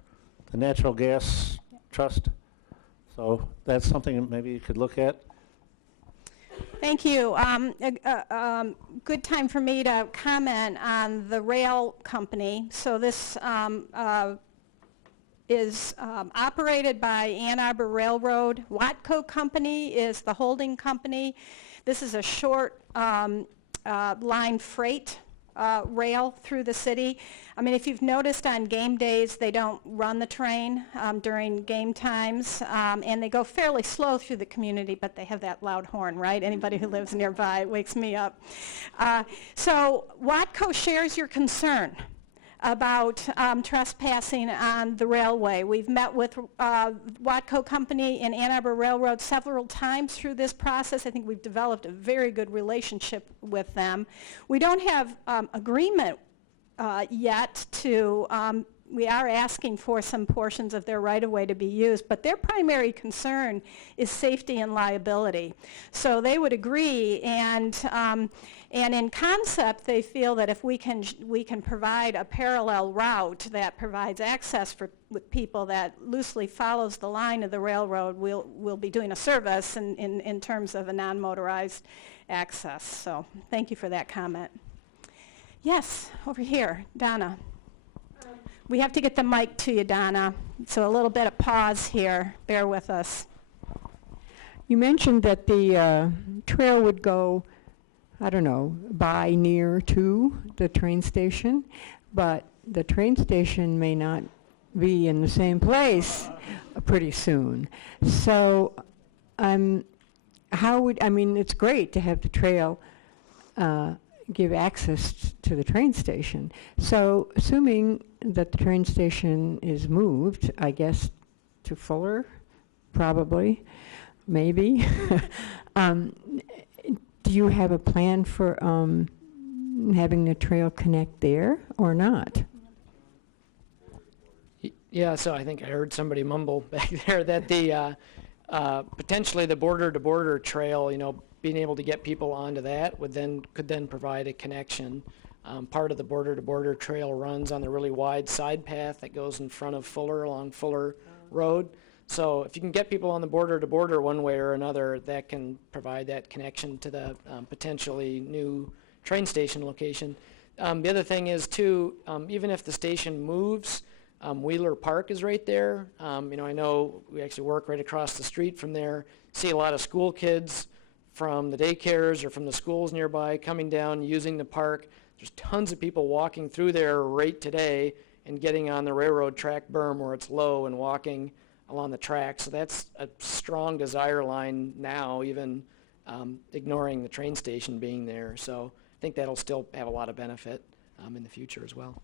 the Natural Gas Trust. So that's something that maybe you could look at. Thank you. Good time for me to comment on the rail company. So this is operated by Ann Arbor Railroad. Watco Company is the holding company. This is a short line freight rail through the city. I mean, if you've noticed on game days, they don't run the train during game times, and they go fairly slow through the community, but they have that loud horn, right? Anybody who lives nearby, it wakes me up. So Watco shares your concern about trespassing on the railway. We've met with Watco Company and Ann Arbor Railroad several times through this process. I think we've developed a very good relationship with them. We don't have agreement yet to we are asking for some portions of their right-of-way to be used, but their primary concern is safety and liability. So they would agree, and in concept, they feel that if we can provide a parallel route that provides access for with people that loosely follows the line of the railroad, we'll be doing a service in terms of a non-motorized access. So thank you for that comment. Yes, over here, Donna. We have to get the mic to you, Donna, so a little bit of pause here. Bear with us. You mentioned that the trail would go, I don't know, by near to the train station, but the train station may not be in the same place pretty soon. So how would, I mean, it's great to have the trail give access to the train station. So assuming that the train station is moved, I guess, to Fuller, probably, maybe. Do you have a plan for having the trail connect there or not? Yeah, so I think I heard somebody mumble back there that the potentially the border-to-border trail, you know, being able to get people onto that could then provide a connection. Part of the border-to-border trail runs on the really wide side path that goes in front of Fuller along Fuller Road. So if you can get people on the border-to-border one way or another, that can provide that connection to the potentially new train station location. The other thing is too, even if the station moves, Wheeler Park is right there. You know, I know we actually work right across the street from there. See a lot of school kids from the daycares or from the schools nearby coming down using the park. There's tons of people walking through there right today and getting on the railroad track berm where it's low and walking along the track. So that's a strong desire line now, even ignoring the train station being there. So I think that'll still have a lot of benefit in the future as well.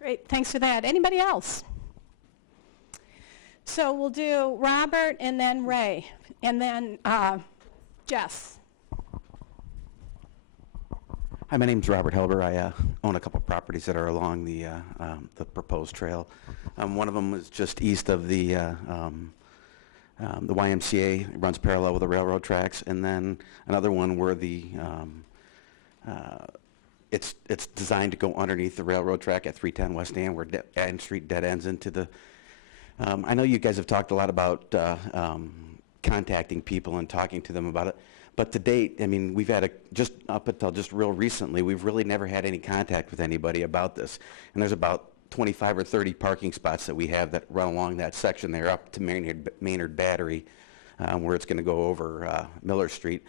Great, thanks for that. Anybody else? So we'll do Robert and then Ray, and then Jess. Hi, my name's Robert Helber. I own a couple properties that are along the proposed trail. One of them is just east of the YMCA. It runs parallel with the railroad tracks, and then another one where it's designed to go underneath the railroad track at 310 West End, where Ann Street dead ends into the. I know you guys have talked a lot about contacting people and talking to them about it. But to date, I mean, we've had just up until just real recently, we've really never had any contact with anybody about this. And there's about 25 or 30 parking spots that we have that run along that section there up to Maynard Battery, where it's going to go over Miller Street.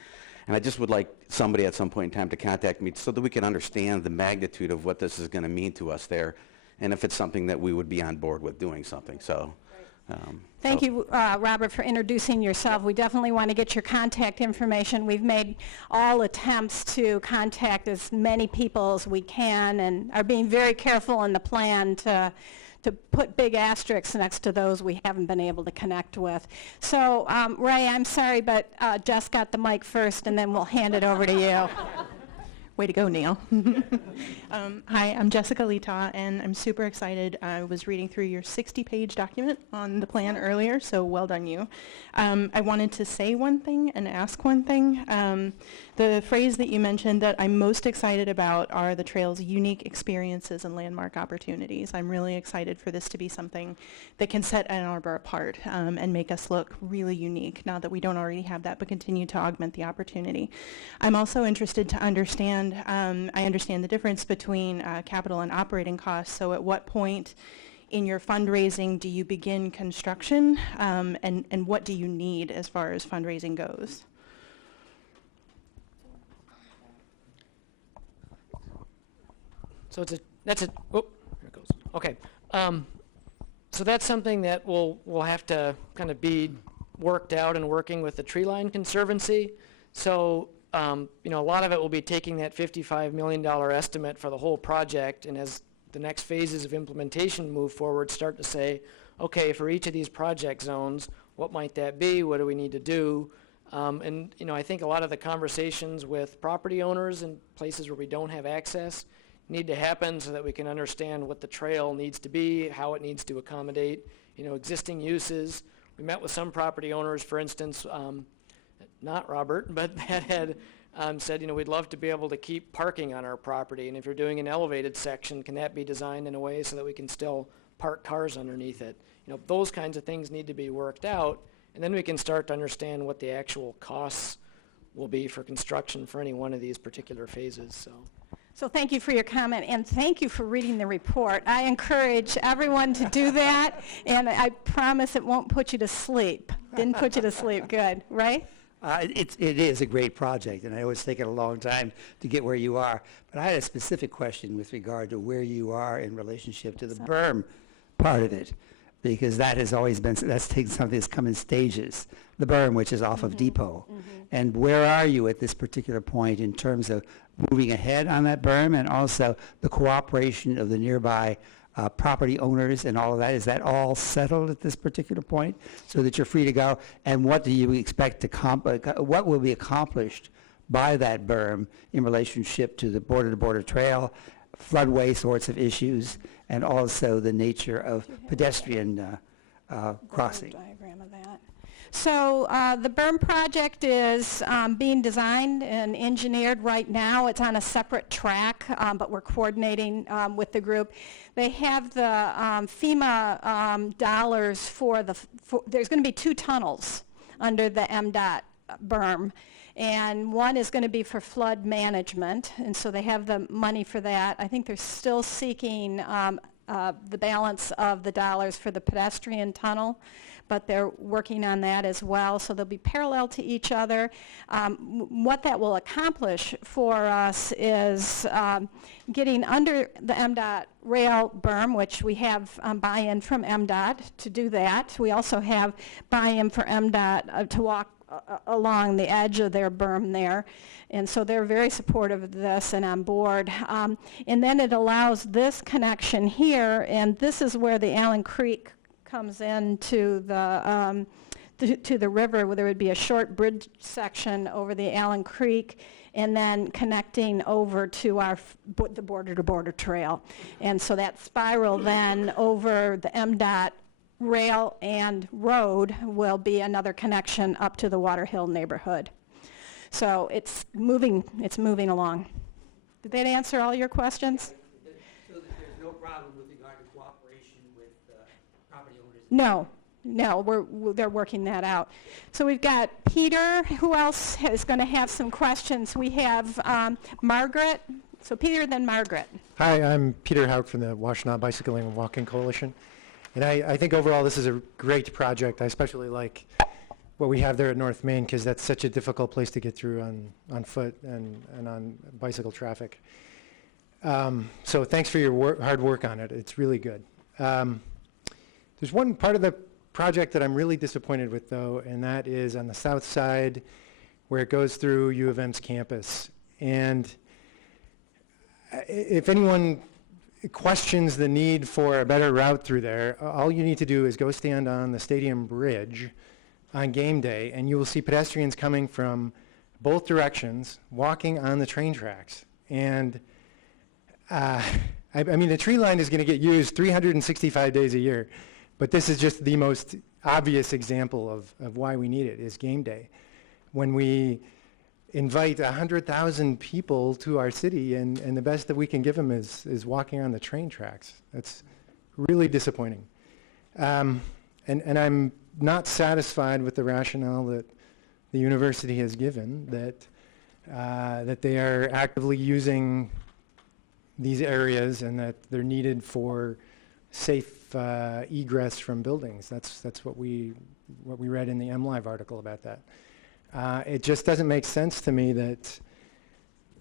And I just would like somebody at some point in time to contact me so that we can understand the magnitude of what this is going to mean to us there, and if it's something that we would be on board with doing something. So. Thank you, Robert, for introducing yourself. We definitely want to get your contact information. We've made all attempts to contact as many people as we can and are being very careful in the plan to put big asterisks next to those we haven't been able to connect with. So, Ray, I'm sorry, but Jess got the mic first, and then we'll hand it over to you. Way to go, Neil. Hi, I'm Jessica Lita, and I'm super excited. I was reading through your 60-page document on the plan earlier, so well done you. I wanted to say one thing and ask one thing. The phrase that you mentioned that I'm most excited about are the trail's unique experiences and landmark opportunities. I'm really excited for this to be something that can set Ann Arbor apart and make us look really unique, now that we don't already have that, but continue to augment the opportunity. I'm also interested to understand, I understand the difference between capital and operating costs, so at what point in your fundraising do you begin construction, and what do you need as far as fundraising goes? So here it goes. Okay. So that's something that we'll have to kind of be worked out and working with the Treeline Conservancy. So, you know, a lot of it will be taking that $55 million estimate for the whole project, and as the next phases of implementation move forward, start to say, okay, for each of these project zones, what might that be? What do we need to do? And, you know, I think a lot of the conversations with property owners in places where we don't have access need to happen so that we can understand what the trail needs to be, how it needs to accommodate, existing uses. We met with some property owners, for instance, not Robert, but that had said, we'd love to be able to keep parking on our property, and if you're doing an elevated section, can that be designed in a way so that we can still park cars underneath it? Those kinds of things need to be worked out, and then we can start to understand what the actual costs will be for construction for any one of these particular phases. So thank you for your comment, and thank you for reading the report. I encourage everyone to do that, and I promise it won't put you to sleep. Didn't put you to sleep, good, right? It is a great project, and I know it's taken a long time to get where you are. But I had a specific question with regard to where you are in relationship to the berm part of it, because that has always been, that's taken something that's come in stages. The berm, which is off of Depot. And where are you at this particular point in terms of moving ahead on that berm, and also the cooperation of the nearby property owners and all of that? Is that all settled at this particular point so that you're free to go? And what do you expect to what will be accomplished by that berm in relationship to the border-to-border trail, floodway sorts of issues, and also the nature of pedestrian crossing? Diagram of that. So the berm project is being designed and engineered right now. It's on a separate track, but we're coordinating with the group. They have the FEMA dollars for there's going to be 2 tunnels under the MDOT berm, and one is going to be for flood management, and so they have the money for that. I think they're still seeking the balance of the dollars for the pedestrian tunnel, but they're working on that as well, so they'll be parallel to each other. What that will accomplish for us is getting under the MDOT rail berm, which we have buy-in from MDOT to do that. We also have buy-in for MDOT to walk along the edge of their berm there, and so they're very supportive of this and on board. And then it allows this connection here, and this is where the Allen Creek comes into to the river, where there would be a short bridge section over the Allen Creek, and then connecting over to the border-to-border trail. And so that spiral then over the MDOT rail and road will be another connection up to the Water Hill neighborhood. So it's moving along. Did that answer all your questions? So that there's no problem with regard to cooperation with property owners? No, they're working that out. So we've got Peter. Who else is going to have some questions? We have Margaret. So Peter, then Margaret. Hi, I'm Peter Hout from the Washtenaw Bicycling and Walking Coalition. And I think overall this is a great project. I especially like what we have there at North Main, because that's such a difficult place to get through on foot and on bicycle traffic. So thanks for your hard work on it. It's really good. There's one part of the project that I'm really disappointed with, though, and that is on the south side where it goes through U of M's campus. And if anyone questions the need for a better route through there, all you need to do is go stand on the stadium bridge on game day, and you will see pedestrians coming from both directions walking on the train tracks. And I mean, the tree line is going to get used 365 days a year, but this is just the most obvious example of why we need it, is game day. When we invite 100,000 people to our city, and the best that we can give them is walking on the train tracks. That's really disappointing. And I'm not satisfied with the rationale that the university has given, that they are actively using these areas and that they're needed for safe egress from buildings. That's what we read in the MLive article about that. It just doesn't make sense to me that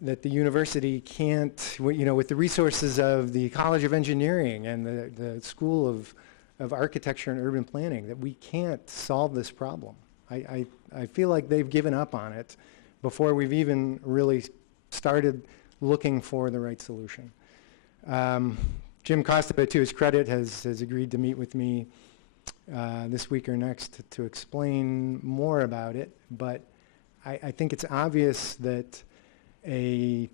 the university can't, with the resources of the College of Engineering and the School of Architecture and Urban Planning, that we can't solve this problem. I feel like they've given up on it before we've even really started looking for the right solution. Jim Costa, to his credit, has agreed to meet with me this week or next to explain more about it, but I think it's obvious that a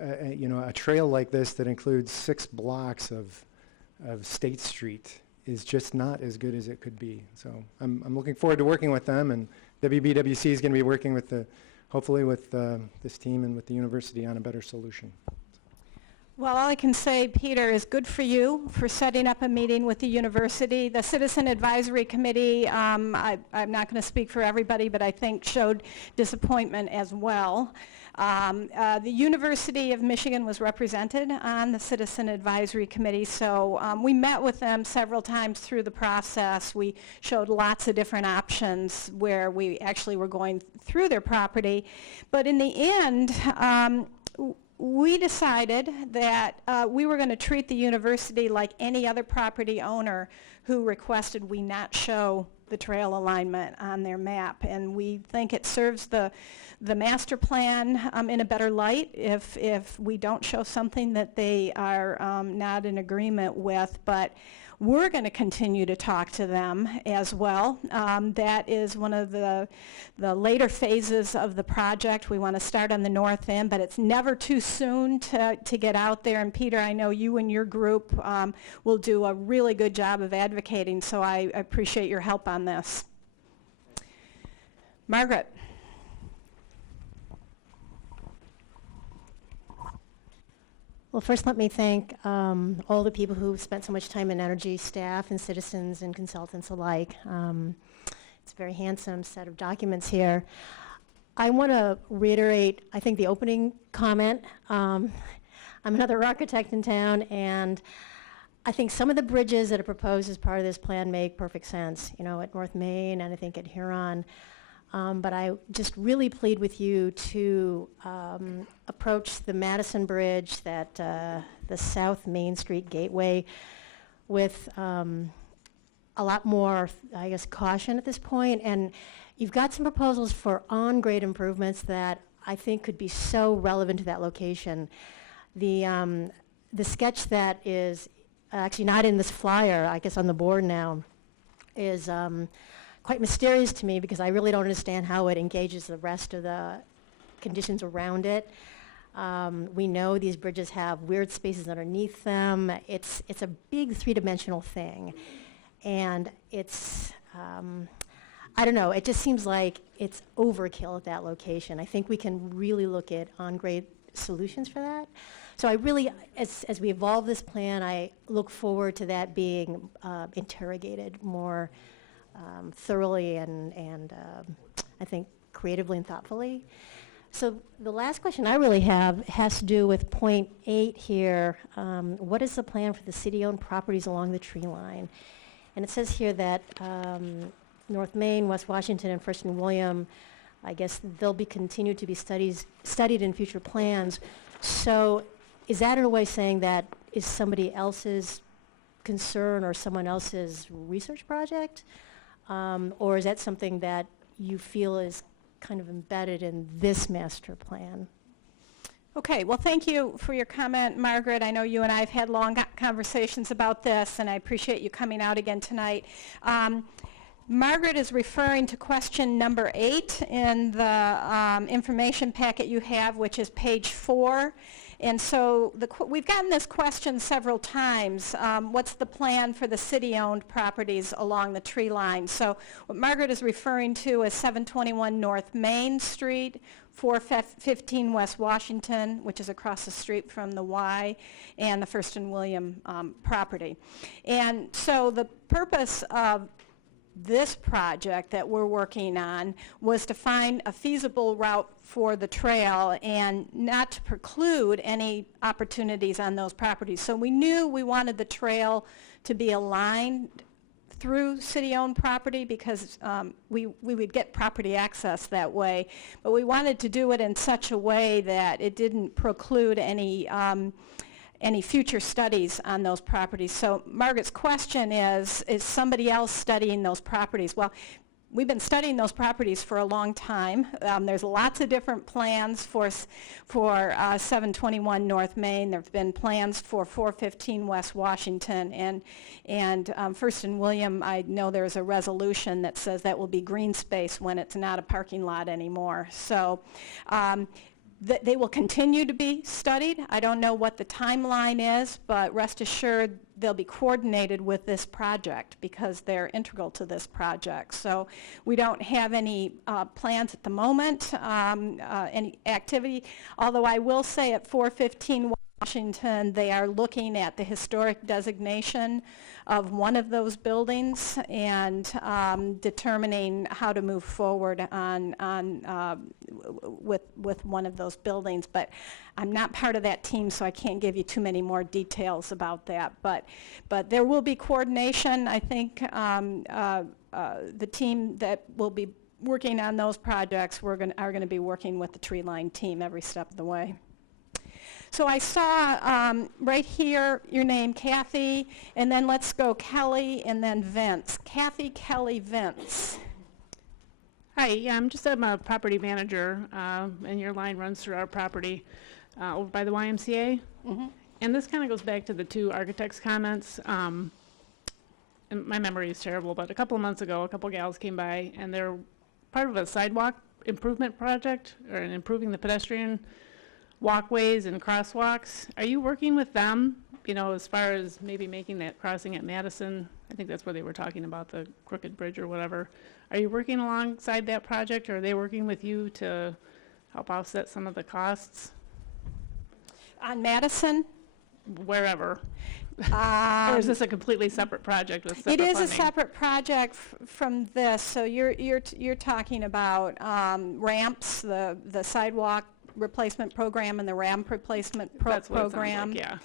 a trail like this that includes 6 blocks of State Street is just not as good as it could be. So I'm looking forward to working with them, and WBWC is going to be working with hopefully with this team and with the university on a better solution. Well, all I can say, Peter, is good for you for setting up a meeting with the university. The Citizen Advisory Committee, I'm not going to speak for everybody, but I think showed disappointment as well. The University of Michigan was represented on the Citizen Advisory Committee, so we met with them several times through the process. We showed lots of different options where we actually were going through their property. But in the end, we decided that we were going to treat the university like any other property owner who requested we not show the trail alignment on their map. And we think it serves the master plan in a better light if we don't show something that they are not in agreement with. But we're going to continue to talk to them as well. That is one of the later phases of the project. We want to start on the north end, but it's never too soon to get out there. And Peter, I know you and your group will do a really good job of advocating, so I appreciate your help on this. Margaret. Well, first let me thank all the people who spent so much time and energy, staff and citizens and consultants alike. It's a very handsome set of documents here. I want to reiterate, I think, the opening comment. I'm another architect in town, and I think some of the bridges that are proposed as part of this plan make perfect sense, at North Main and I think at Huron. But I just really plead with you to approach the Madison Bridge, the South Main Street Gateway, with a lot more, I guess, caution at this point. And you've got some proposals for on-grade improvements that I think could be so relevant to that location. The sketch that is actually not in this flyer, I guess on the board now, is quite mysterious to me because I really don't understand how it engages the rest of the conditions around it. We know these bridges have weird spaces underneath them. It's a big three-dimensional thing. And it's, I don't know, it just seems like it's overkill at that location. I think we can really look at on-grade solutions for that. So I really, as we evolve this plan, I look forward to that being interrogated more thoroughly and I think creatively and thoughtfully. So the last question I really have has to do with point 8 here. What is the plan for the city-owned properties along the tree line? And it says here that North Main, West Washington, and First and William, I guess they'll be continued to be studied in future plans. So is that in a way saying that is somebody else's concern or someone else's research project? Or is that something that you feel is kind of embedded in this master plan? Okay, well, thank you for your comment, Margaret. I know you and I have had long conversations about this, and I appreciate you coming out again tonight. Margaret is referring to question number 8 in the information packet you have, which is page 4. And so we've gotten this question several times. What's the plan for the city-owned properties along the tree line? So what Margaret is referring to is 721 North Main Street, 415 West Washington, which is across the street from the Y, and the First and William property. And so the purpose of this project that we're working on was to find a feasible route for the trail and not to preclude any opportunities on those properties. So we knew we wanted the trail to be aligned through city-owned property because we would get property access that way, but we wanted to do it in such a way that it didn't preclude any future studies on those properties. So Margaret's question is somebody else studying those properties? Well, we've been studying those properties for a long time. There's lots of different plans for 721 North Main. There have been plans for 415 West Washington, and First and William, I know there's a resolution that says that will be green space when it's not a parking lot anymore. So They will continue to be studied. I don't know what the timeline is, but rest assured they'll be coordinated with this project because they're integral to this project. So we don't have any plans at the moment, any activity, although I will say at 415 Washington, they are looking at the historic designation of one of those buildings and determining how to move forward with one of those buildings. But I'm not part of that team, so I can't give you too many more details about that. But there will be coordination. I think the team that will be working on those projects are going to be working with the Treeline team every step of the way. So I saw right here your name, Kathy, and then let's go Kelly and then Vince. Kathy, Kelly, Vince. Hi, yeah, I'm a property manager, and your line runs through our property over by the YMCA. Mm-hmm. And this kind of goes back to the two architects' comments. And my memory is terrible, but a couple of months ago, a couple gals came by, and they're part of a sidewalk improvement project, or improving the pedestrian walkways and crosswalks. Are you working with them, as far as maybe making that crossing at Madison? I think that's where they were talking about the crooked bridge or whatever. Are you working alongside that project, or are they working with you to help offset some of the costs? On Madison? Wherever. Or is this a completely separate project with separate It is funding? a separate project from this. So you're talking about ramps, the sidewalk replacement program and the ramp replacement That's what it sounds program. like, yeah.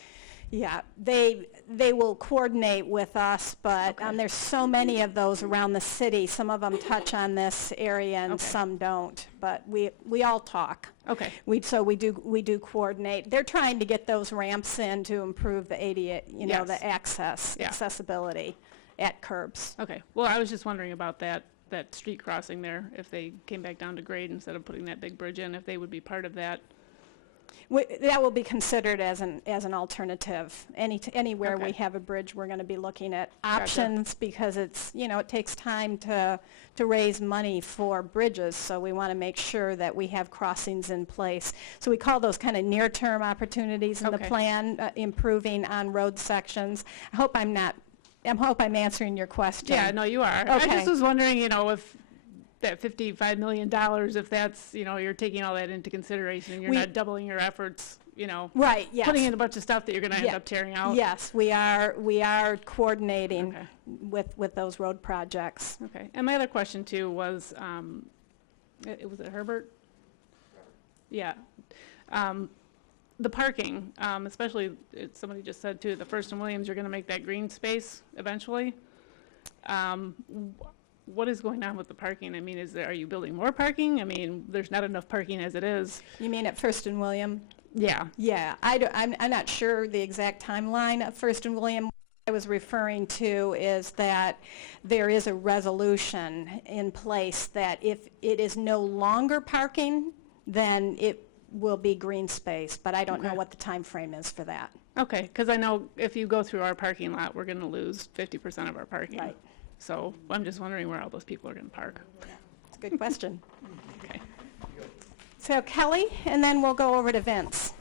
Yeah, they will coordinate with us, but Okay. there's so many of those around the city. Some of them touch on this area and Okay. some don't. But we all talk. Okay. So we do coordinate. They're trying to get those ramps in to improve the ADA, Yes. the accessibility at curbs. Okay. Well, I was just wondering about that street crossing there, if they came back down to grade instead of putting that big bridge in, if they would be part of that. That will be considered as an alternative. Anywhere we Okay. have a bridge, we're going to be looking at Gotcha. options because it's, it takes time to raise money for bridges, so we want to make sure that we have crossings in place. So we call those kind of near-term opportunities in the Okay. plan, improving on road sections. I hope I'm answering your question. Yeah, no, you are. I Okay. just was wondering, if that $55 million, if that's, you're taking all that into consideration and you're We- not doubling your efforts, Right, yes. putting in a bunch of stuff that you're going to end Yeah. up tearing out. Yes, we are coordinating Okay. with those road projects. Okay. And my other question too was, was it Herbert? Yeah. The parking, especially, somebody just said too, the First and Williams, you're going to make that green space eventually. What is going on with the parking? I mean, are you building more parking? I mean, there's not enough parking as it is. You mean at First and William? Yeah. Yeah, I'm not sure the exact timeline of First and William. What I was referring to is that there is a resolution in place that if it is no longer parking, then it will be green space, but I don't know Okay. what the time frame is for that. Okay, because I know if you go through our parking lot, we're going to lose 50% of our parking. Right. So I'm just wondering where all those people are going to park. It's a good question. Okay. So Kelly, and then we'll go over to Vince.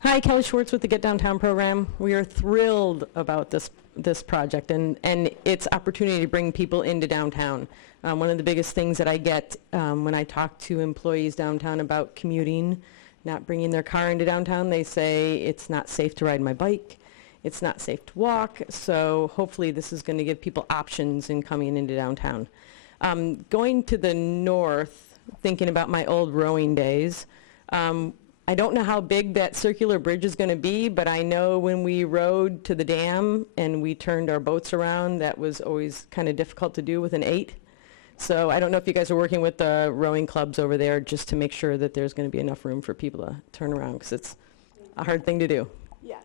Hi, Kelly Schwartz with the Get Downtown program. We are thrilled about this project and its opportunity to bring people into downtown. One of the biggest things that I get when I talk to employees downtown about commuting, not bringing their car into downtown, they say it's not safe to ride my bike, it's not safe to walk, so hopefully this is going to give people options in coming into downtown. Going to the north, thinking about my old rowing days, I don't know how big that circular bridge is going to be, but I know when we rowed to the dam and we turned our boats around, that was always kind of difficult to do with an 8. So I don't know if you guys are working with the rowing clubs over there just to make sure that there's going to be enough room for people to turn around, because it's a hard thing to do. Yeah.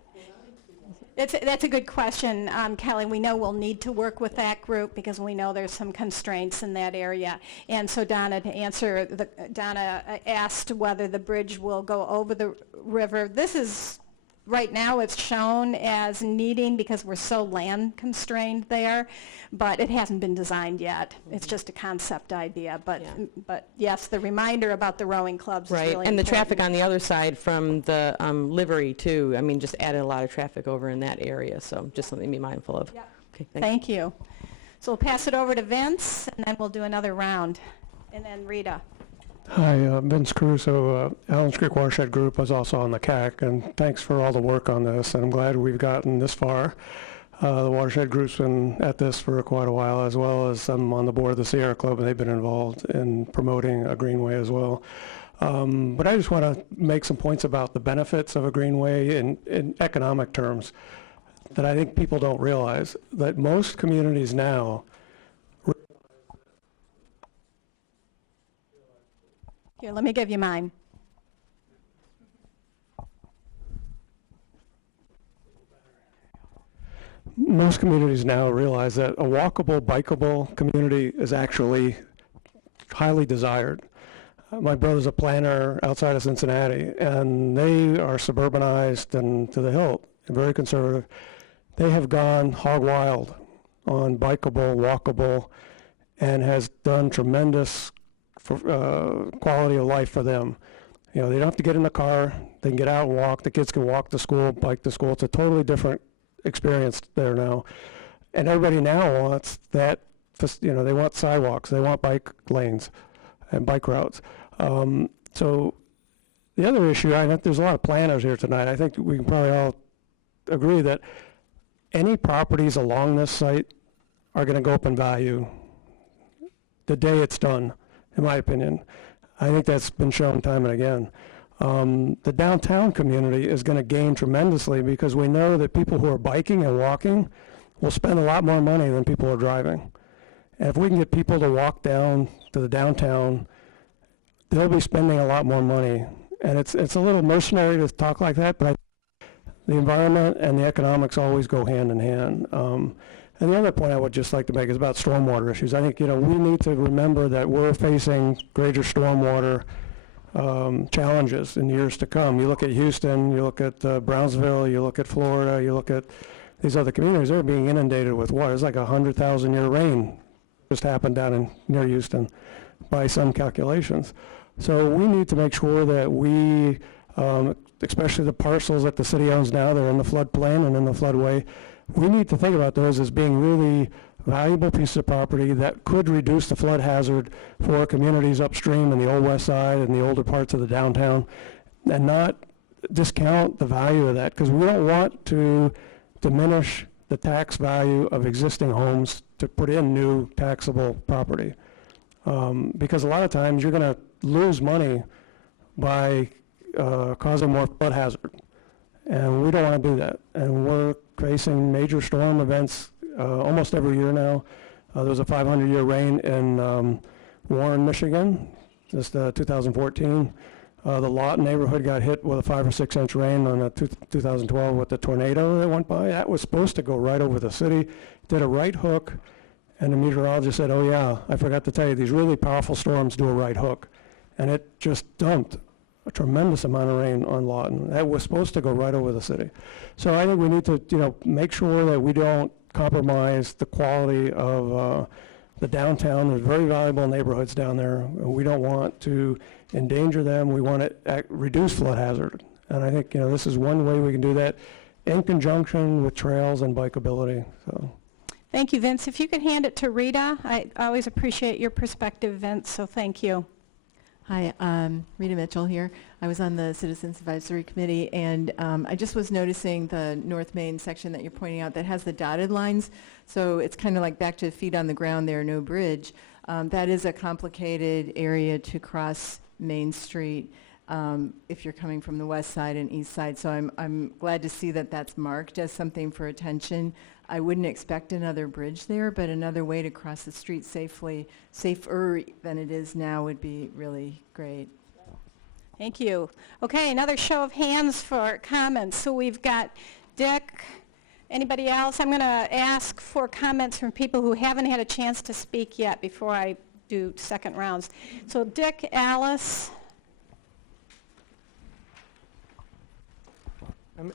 That's a good question, Kelly. We know we'll need to work with that group because we know there's some constraints in that area. And so Donna, to answer, Donna asked whether the bridge will go over the river. This is right now it's shown as needing because we're so land constrained there, but it hasn't been designed yet. It's just a concept idea, but yes, the reminder about the rowing clubs is really Right, important. and the traffic on the other side from the livery too, I mean, just added a lot of traffic over in that area, so just something to be mindful of. Yep. Okay, thanks. Thank you. So we'll pass it over to Vince, and then we'll do another round. And then Rita. Hi, Vince Caruso, Allen's Creek Watershed Group. I was also on the CAC, and thanks for all the work on this, and I'm glad we've gotten this far. The Watershed Group's been at this for quite a while, as well as I'm on the board of the Sierra Club, and they've been involved in promoting a greenway as well. But I just want to make some points about the benefits of a greenway in economic terms that I think people don't realize, that most communities now Here, let me give you mine. most communities now realize that a walkable, bikeable community is actually highly desired. My brother's a planner outside of Cincinnati, and they are suburbanized and to the hilt, very conservative. They have gone hog wild on bikeable, walkable, and has done tremendous quality of life for them. You know, they don't have to get in the car. They can get out and walk. The kids can walk to school, bike to school. It's a totally different experience there now. And everybody now wants that, you know, they want sidewalks. They want bike lanes and bike routes. So the other issue, I think there's a lot of planners here tonight. I think we can probably all agree that any properties along this site are going to go up in value the day it's done, in my opinion. I think that's been shown time and again. The downtown community is going to gain tremendously because we know that people who are biking and walking will spend a lot more money than people who are driving. And if we can get people to walk down to the downtown, they'll be spending a lot more money. And it's a little mercenary to talk like that, but the environment and the economics always go hand in hand. And the other point I would just like to make is about stormwater issues. I think, you know, we need to remember that we're facing greater stormwater challenges in years to come. You look at Houston, you look at Brownsville, you look at Florida, you look at these other communities, they're being inundated with water. It's like 100,000-year rain just happened down near Houston by some calculations. So we need to make sure that we, especially the parcels that the city owns now, they're in the floodplain and in the floodway, we need to think about those as being really valuable pieces of property that could reduce the flood hazard for communities upstream in the Old West Side and the older parts of the downtown, and not discount the value of that, because we don't want to diminish the tax value of existing homes to put in new taxable property. Because a lot of times you're going to lose money by causing more flood hazard. And we don't want to do that. And we're facing major storm events almost every year now. There was a 500-year rain in Warren, Michigan, just 2014. The Lawton neighborhood got hit with a 5 or 6 inch rain on 2012 with the tornado that went by. That was supposed to go right over the city. Did a right hook, and the meteorologist said, oh yeah, I forgot to tell you, these really powerful storms do a right hook. And it just dumped a tremendous amount of rain on Lawton. That was supposed to go right over the city. So I think we need to, you know, make sure that we don't compromise the quality of the downtown. There's very valuable neighborhoods down there. We don't want to endanger them. We want to reduce flood hazard. And I think, you know, this is one way we can do that in conjunction with trails and bikeability. So. Thank you, Vince. If you could hand it to Rita. I always appreciate your perspective, Vince, so thank you. Hi, Rita Mitchell here. I was on the Citizens Advisory Committee, and I just was noticing the North Main section that you're pointing out that has the dotted lines. So it's kind of like back to feet on the ground there, no bridge. That is a complicated area to cross Main Street if you're coming from the west side and east side. So I'm glad to see that that's marked as something for attention. I wouldn't expect another bridge there, but another way to cross the street safely, safer than it is now, would be really great. Thank you. Okay, another show of hands for comments. So we've got Dick. Anybody else? I'm going to ask for comments from people who haven't had a chance to speak yet before I do second rounds. So Dick, Alice.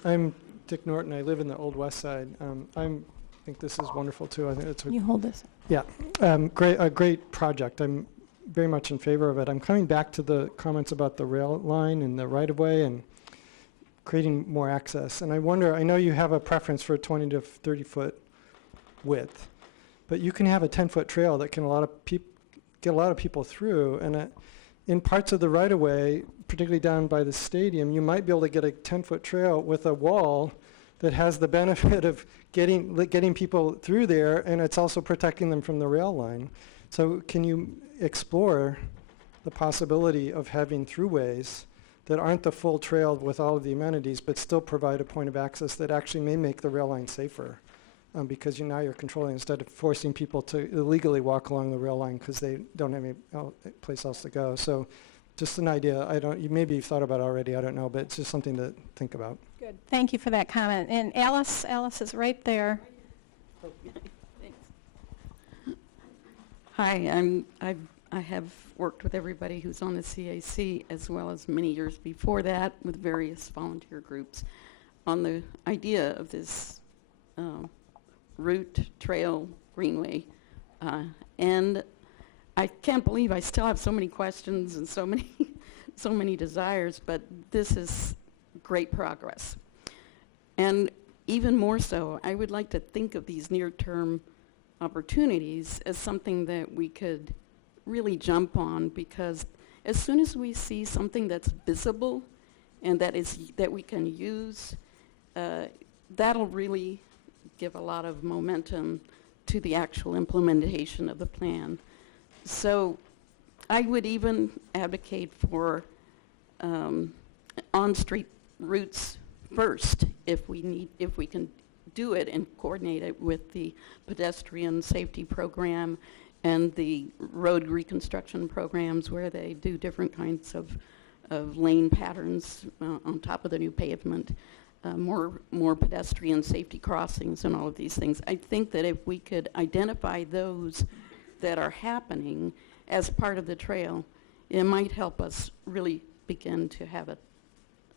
I'm Dick Norton. I live in the Old West Side. I think this is wonderful too. I think it's Can you hold this? a great project. I'm very much in favor of it. I'm coming back to the comments about the rail line and the right-of-way and creating more access. And I wonder, I know you have a preference for a 20 to 30 foot width, but you can have a 10-foot trail that can get a lot of people through. And in parts of the right-of-way, particularly down by the stadium, you might be able to get a 10-foot trail with a wall that has the benefit of getting people through there, and it's also protecting them from the rail line. So can you explore the possibility of having throughways that aren't the full trail with all of the amenities, but still provide a point of access that actually may make the rail line safer? Because now you're controlling, instead of forcing people to illegally walk along the rail line because they don't have any place else to go. So just an idea. You maybe you've thought about it already, I don't know, but it's just something to think about. Good. Thank you for that comment. And Alice is right there. Hi, I have worked with everybody who's on the CAC, as well as many years before that with various volunteer groups on the idea of this route, trail, Greenway. And I can't believe I still have so many questions and so many desires, but this is great progress. And even more so, I would like to think of these near-term opportunities as something that we could really jump on, because as soon as we see something that's visible and that we can use, that'll really give a lot of momentum to the actual implementation of the plan. So I would even advocate for on-street routes first, if we can do it and coordinate it with the pedestrian safety program and the road reconstruction programs, where they do different kinds of lane patterns on top of the new pavement, more pedestrian safety crossings and all of these things. I think that if we could identify those that are happening as part of the trail, it might help us really begin to have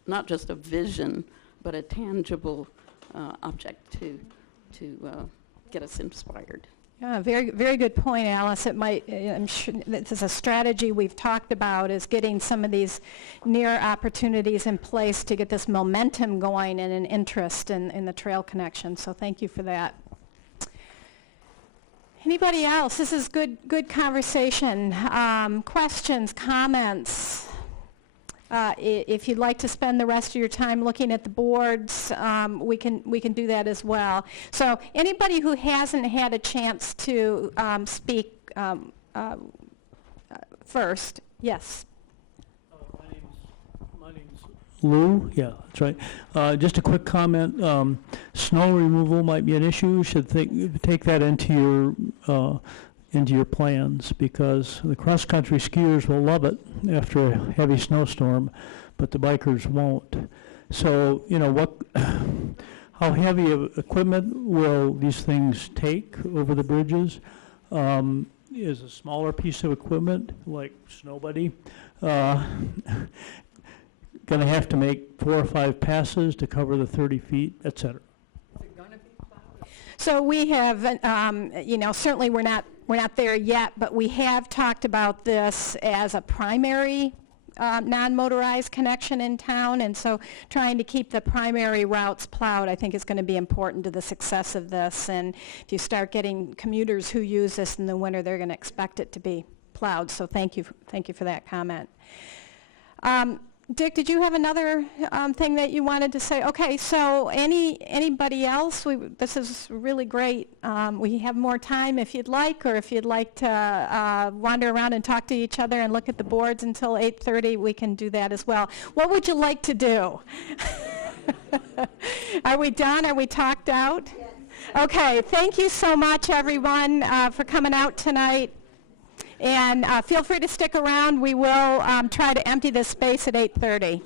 not just a vision, but a tangible object to get us inspired. Yeah, very, very good point, Alice. It might, I'm sure this is a strategy we've talked about, is getting some of these near opportunities in place to get this momentum going and an interest in the trail connection. So thank you for that. Anybody else? This is good conversation. Questions, comments? If you'd like to spend the rest of your time looking at the boards, we can do that as well. So anybody who hasn't had a chance to speak first, yes. My name's Lou. Yeah, that's right. Just a quick comment. Snow removal might be an issue. Should take that into your plans, because the cross-country skiers will love it after a heavy snowstorm, but the bikers won't. So, how heavy of equipment will these things take over the bridges? Is a smaller piece of equipment, like Snow Buddy, going to have to make 4 or 5 passes to cover the 30 feet, et cetera? So we have, certainly we're not there yet, but we have talked about this as a primary non-motorized connection in town, and so trying to keep the primary routes plowed, I think, is going to be important to the success of this. And if you start getting commuters who use this in the winter, they're going to expect it to be plowed. So thank you for that comment. Dick, did you have another thing that you wanted to say? Okay, so anybody else? This is really great. We have more time if you'd like, or if you'd like to wander around and talk to each other and look at the boards until 8:30, we can do that as well. What would you like to do? Are we done? Are we talked out? Yes. Okay, thank you so much, everyone, for coming out tonight. And feel free to stick around. We will try to empty this space at 8:30.